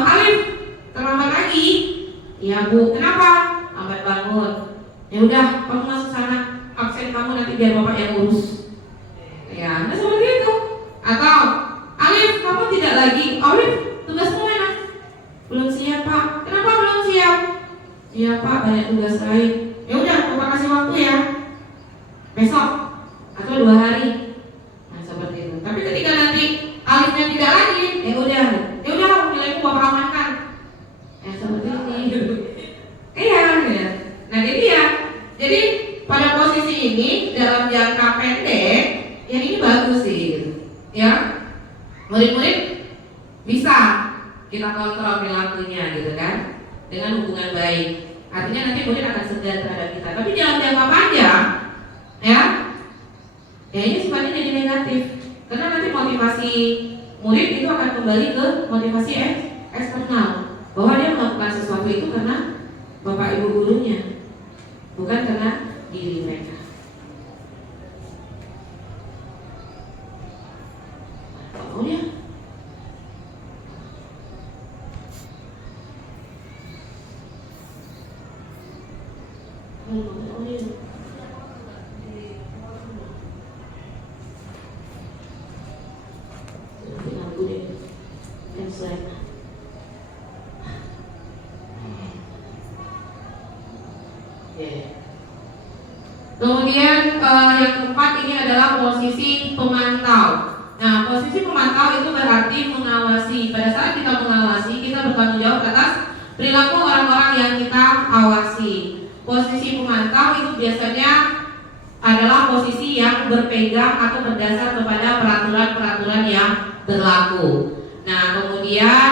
Alif terlambat lagi. Ya Bu, kenapa? Lambat bangun. Ya udah, kamu masuk sana, absen kamu nanti biar bapak yang urus. Ya, nah seperti itu. Atau Alif, kamu tidak lagi. Alif, tugasmu mana? Belum siap Pak. Kenapa belum siap? Iya Pak, banyak tugas lain. Ya udah, bapak kasih waktu ya. Besok atau 2 hari. Nah seperti itu. Tapi ketika nanti Alifnya tidak lagi, ya udah nilaimu bapak amankan. Seperti ini. Iya, ya. Nah jadi ya, jadi pada posisi ini dalam jangka pendek, yang ini bagus sih, gitu. Ya, murid-murid bisa kita kontrol perilakunya, gitu kan, dengan hubungan baik. Artinya nanti murid akan segan terhadap kita. Tapi dalam jangka panjang, ya ini sifatnya jadi negatif, karena nanti motivasi murid itu akan kembali ke motivasi eksternal, bahwa dia melakukan sesuatu itu karena bapak ibu gurunya, bukan karena diri mereka. Oh ya. Kemudian yang keempat ini adalah posisi pemantau. Nah, posisi pemantau itu berarti mengawasi. Pada saat kita mengawasi, kita bertanggung jawab atas perilaku orang-orang yang kita awasi. Posisi pemantau itu biasanya adalah posisi yang berpegang atau berdasar kepada peraturan-peraturan yang berlaku. Nah, kemudian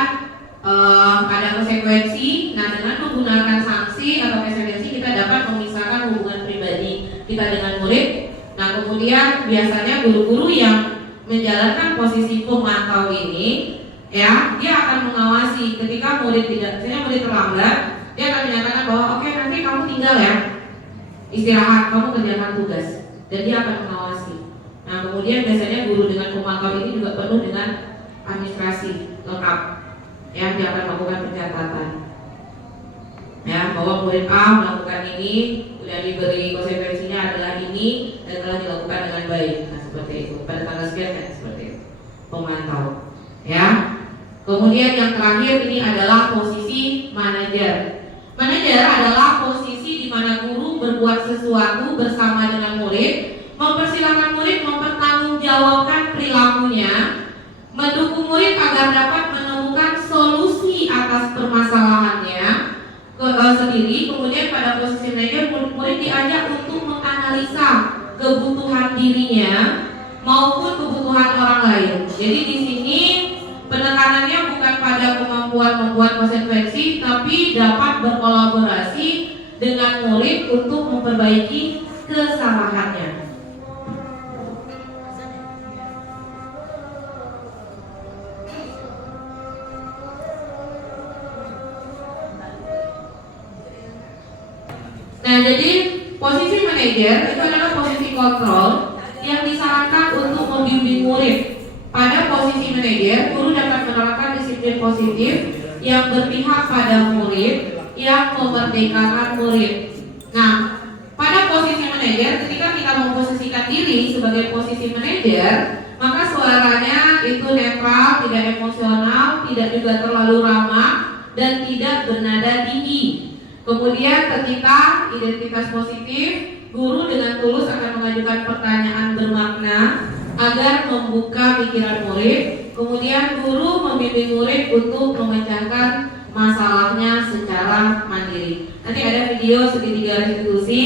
ada konsekuensi. Nah, dengan menggunakan sanksi atau konsekuensi kita dapat memisahkan hubungan pribadi kita dengan murid. Nah, kemudian biasanya guru-guru yang menjalankan posisi pemantau ini, ya, dia akan mengawasi ketika murid tidak, misalnya murid terlambat, dia akan menyatakan bahwa oke, nanti kamu tinggal ya, istirahat, kamu kerjakan tugas, dan dia akan mengawasi. Nah, kemudian biasanya guru dengan pemantau ini juga penuh dengan administrasi lengkap, ya, dia akan melakukan pencatatan, ya, bahwa murid A melakukan ini, sudah diberi konsekuensinya adalah ini dan telah dilakukan dengan baik. Nah, seperti itu. Pada tanggal sekian kan seperti itu. Pemantau. Ya. Kemudian yang terakhir ini adalah posisi manajer. Manajer adalah posisi di mana guru berbuat sesuatu bersama dengan murid, mempersilahkan murid mempertanggungjawabkan perilakunya, mendukung murid agar dapat menemukan solusi atas permasalahannya sendiri. Kemudian pada posisi manajer, murid diajak untuk menganalisa kebutuhan dirinya maupun kebutuhan orang lain. Jadi di sini penekanannya bukan pada kemampuan membuat konsekuensi, tapi dapat berkolaborasi dengan murid untuk memperbaiki kesalahannya. Nah, jadi posisi manajer itu adalah posisi kontrol yang disarankan untuk membimbing murid. Pada posisi manajer, guru dapat menerapkan disiplin positif yang berpihak pada murid, yang memerdekakan murid. Nah, pada posisi manajer, ketika kita memposisikan diri sebagai posisi manajer, maka suaranya itu netral, tidak emosional, tidak juga terlalu ramah, dan tidak bernada tinggi. Kemudian ketika identitas positif, guru dengan tulus akan mengajukan pertanyaan bermakna agar membuka pikiran murid. Kemudian guru membimbing murid untuk memecahkan masalahnya secara mandiri. Nanti ada video segitiga restitusi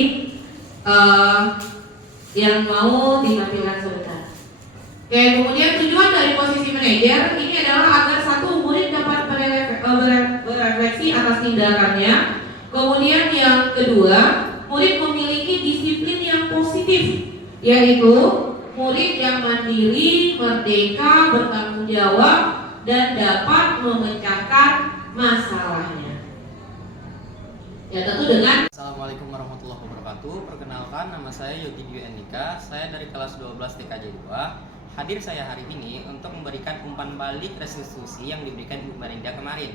yang mau ditampilkan sebentar. Oke, kemudian tujuan dari posisi manajer ini adalah agar satu, murid dapat berefleksi atas tindakannya. Kemudian yang kedua, murid memiliki disiplin yang positif, yaitu murid yang mandiri, merdeka, bertanggung jawab, dan dapat memecahkan masalahnya. Ya, tentu dengan Assalamualaikum warahmatullahi wabarakatuh. Perkenalkan, nama saya Yogi Dwi Andika. Saya dari kelas 12 TKJ 2. Hadir saya hari ini untuk memberikan umpan balik restitusi yang diberikan Ibu Marinda kemarin.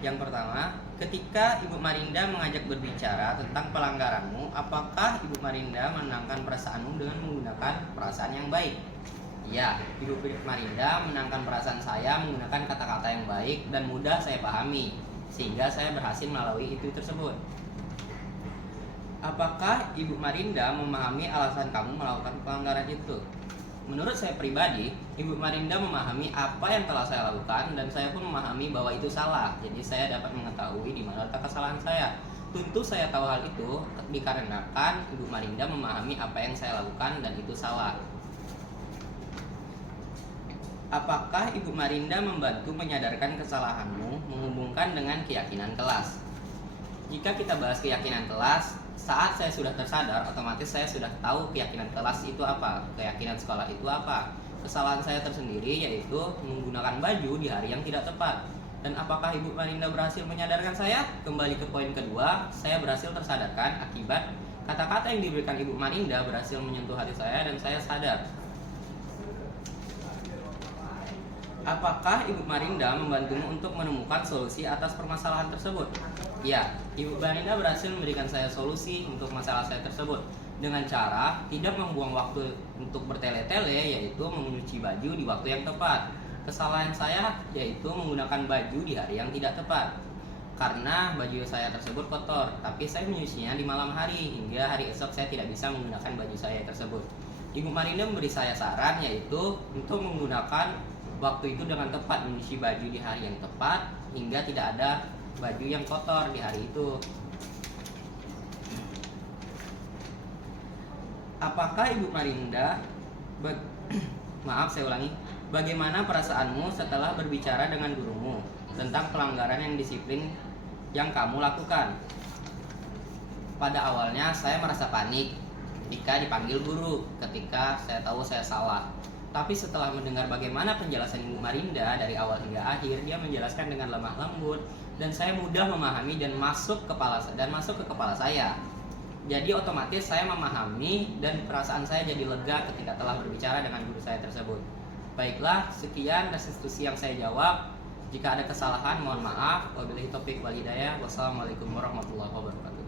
Yang pertama, ketika Ibu Marinda mengajak berbicara tentang pelanggaranmu, apakah Ibu Marinda menenangkan perasaanmu dengan menggunakan perasaan yang baik? Ya, Ibu Marinda menenangkan perasaan saya menggunakan kata-kata yang baik dan mudah saya pahami, sehingga saya berhasil melalui itu tersebut. Apakah Ibu Marinda memahami alasan kamu melakukan pelanggaran itu? Menurut saya pribadi, Ibu Marinda memahami apa yang telah saya lakukan dan saya pun memahami bahwa itu salah. Jadi saya dapat mengetahui di mana letak kesalahan saya. Tentu saya tahu hal itu dikarenakan Ibu Marinda memahami apa yang saya lakukan dan itu salah. Apakah Ibu Marinda membantu menyadarkan kesalahanmu menghubungkan dengan keyakinan kelas? Jika kita bahas keyakinan kelas, saat saya sudah tersadar, otomatis saya sudah tahu keyakinan kelas itu apa, keyakinan sekolah itu apa. Kesalahan saya tersendiri yaitu menggunakan baju di hari yang tidak tepat. Dan apakah Ibu Marinda berhasil menyadarkan saya? Kembali ke poin kedua, saya berhasil tersadarkan akibat kata-kata yang diberikan Ibu Marinda berhasil menyentuh hati saya dan saya sadar. Apakah Ibu Marinda membantumu untuk menemukan solusi atas permasalahan tersebut? Ya, Ibu Marinda berhasil memberikan saya solusi untuk masalah saya tersebut dengan cara tidak membuang waktu untuk bertele-tele, yaitu mencuci baju di waktu yang tepat. Kesalahan saya yaitu menggunakan baju di hari yang tidak tepat karena baju saya tersebut kotor, tapi saya menyucinya di malam hari hingga hari esok saya tidak bisa menggunakan baju saya tersebut. Ibu Marinda memberi saya saran yaitu untuk menggunakan waktu itu dengan tepat, menyuci baju di hari yang tepat hingga tidak ada baju yang kotor di hari itu. Apakah Ibu Marinda bagaimana perasaanmu setelah berbicara dengan gurumu tentang pelanggaran yang disiplin yang kamu lakukan? Pada awalnya saya merasa panik ketika dipanggil guru ketika saya tahu saya salah. Tapi setelah mendengar bagaimana penjelasan Ibu Marinda dari awal hingga akhir, dia menjelaskan dengan lemah lembut dan saya mudah memahami dan masuk ke kepala saya. Jadi otomatis saya memahami dan perasaan saya jadi lega ketika telah berbicara dengan guru saya tersebut. Baiklah, sekian restitusi yang saya jawab. Jika ada kesalahan mohon maaf. Wabillahi taufiq wal hidayah. Wassalamualaikum warahmatullahi wabarakatuh.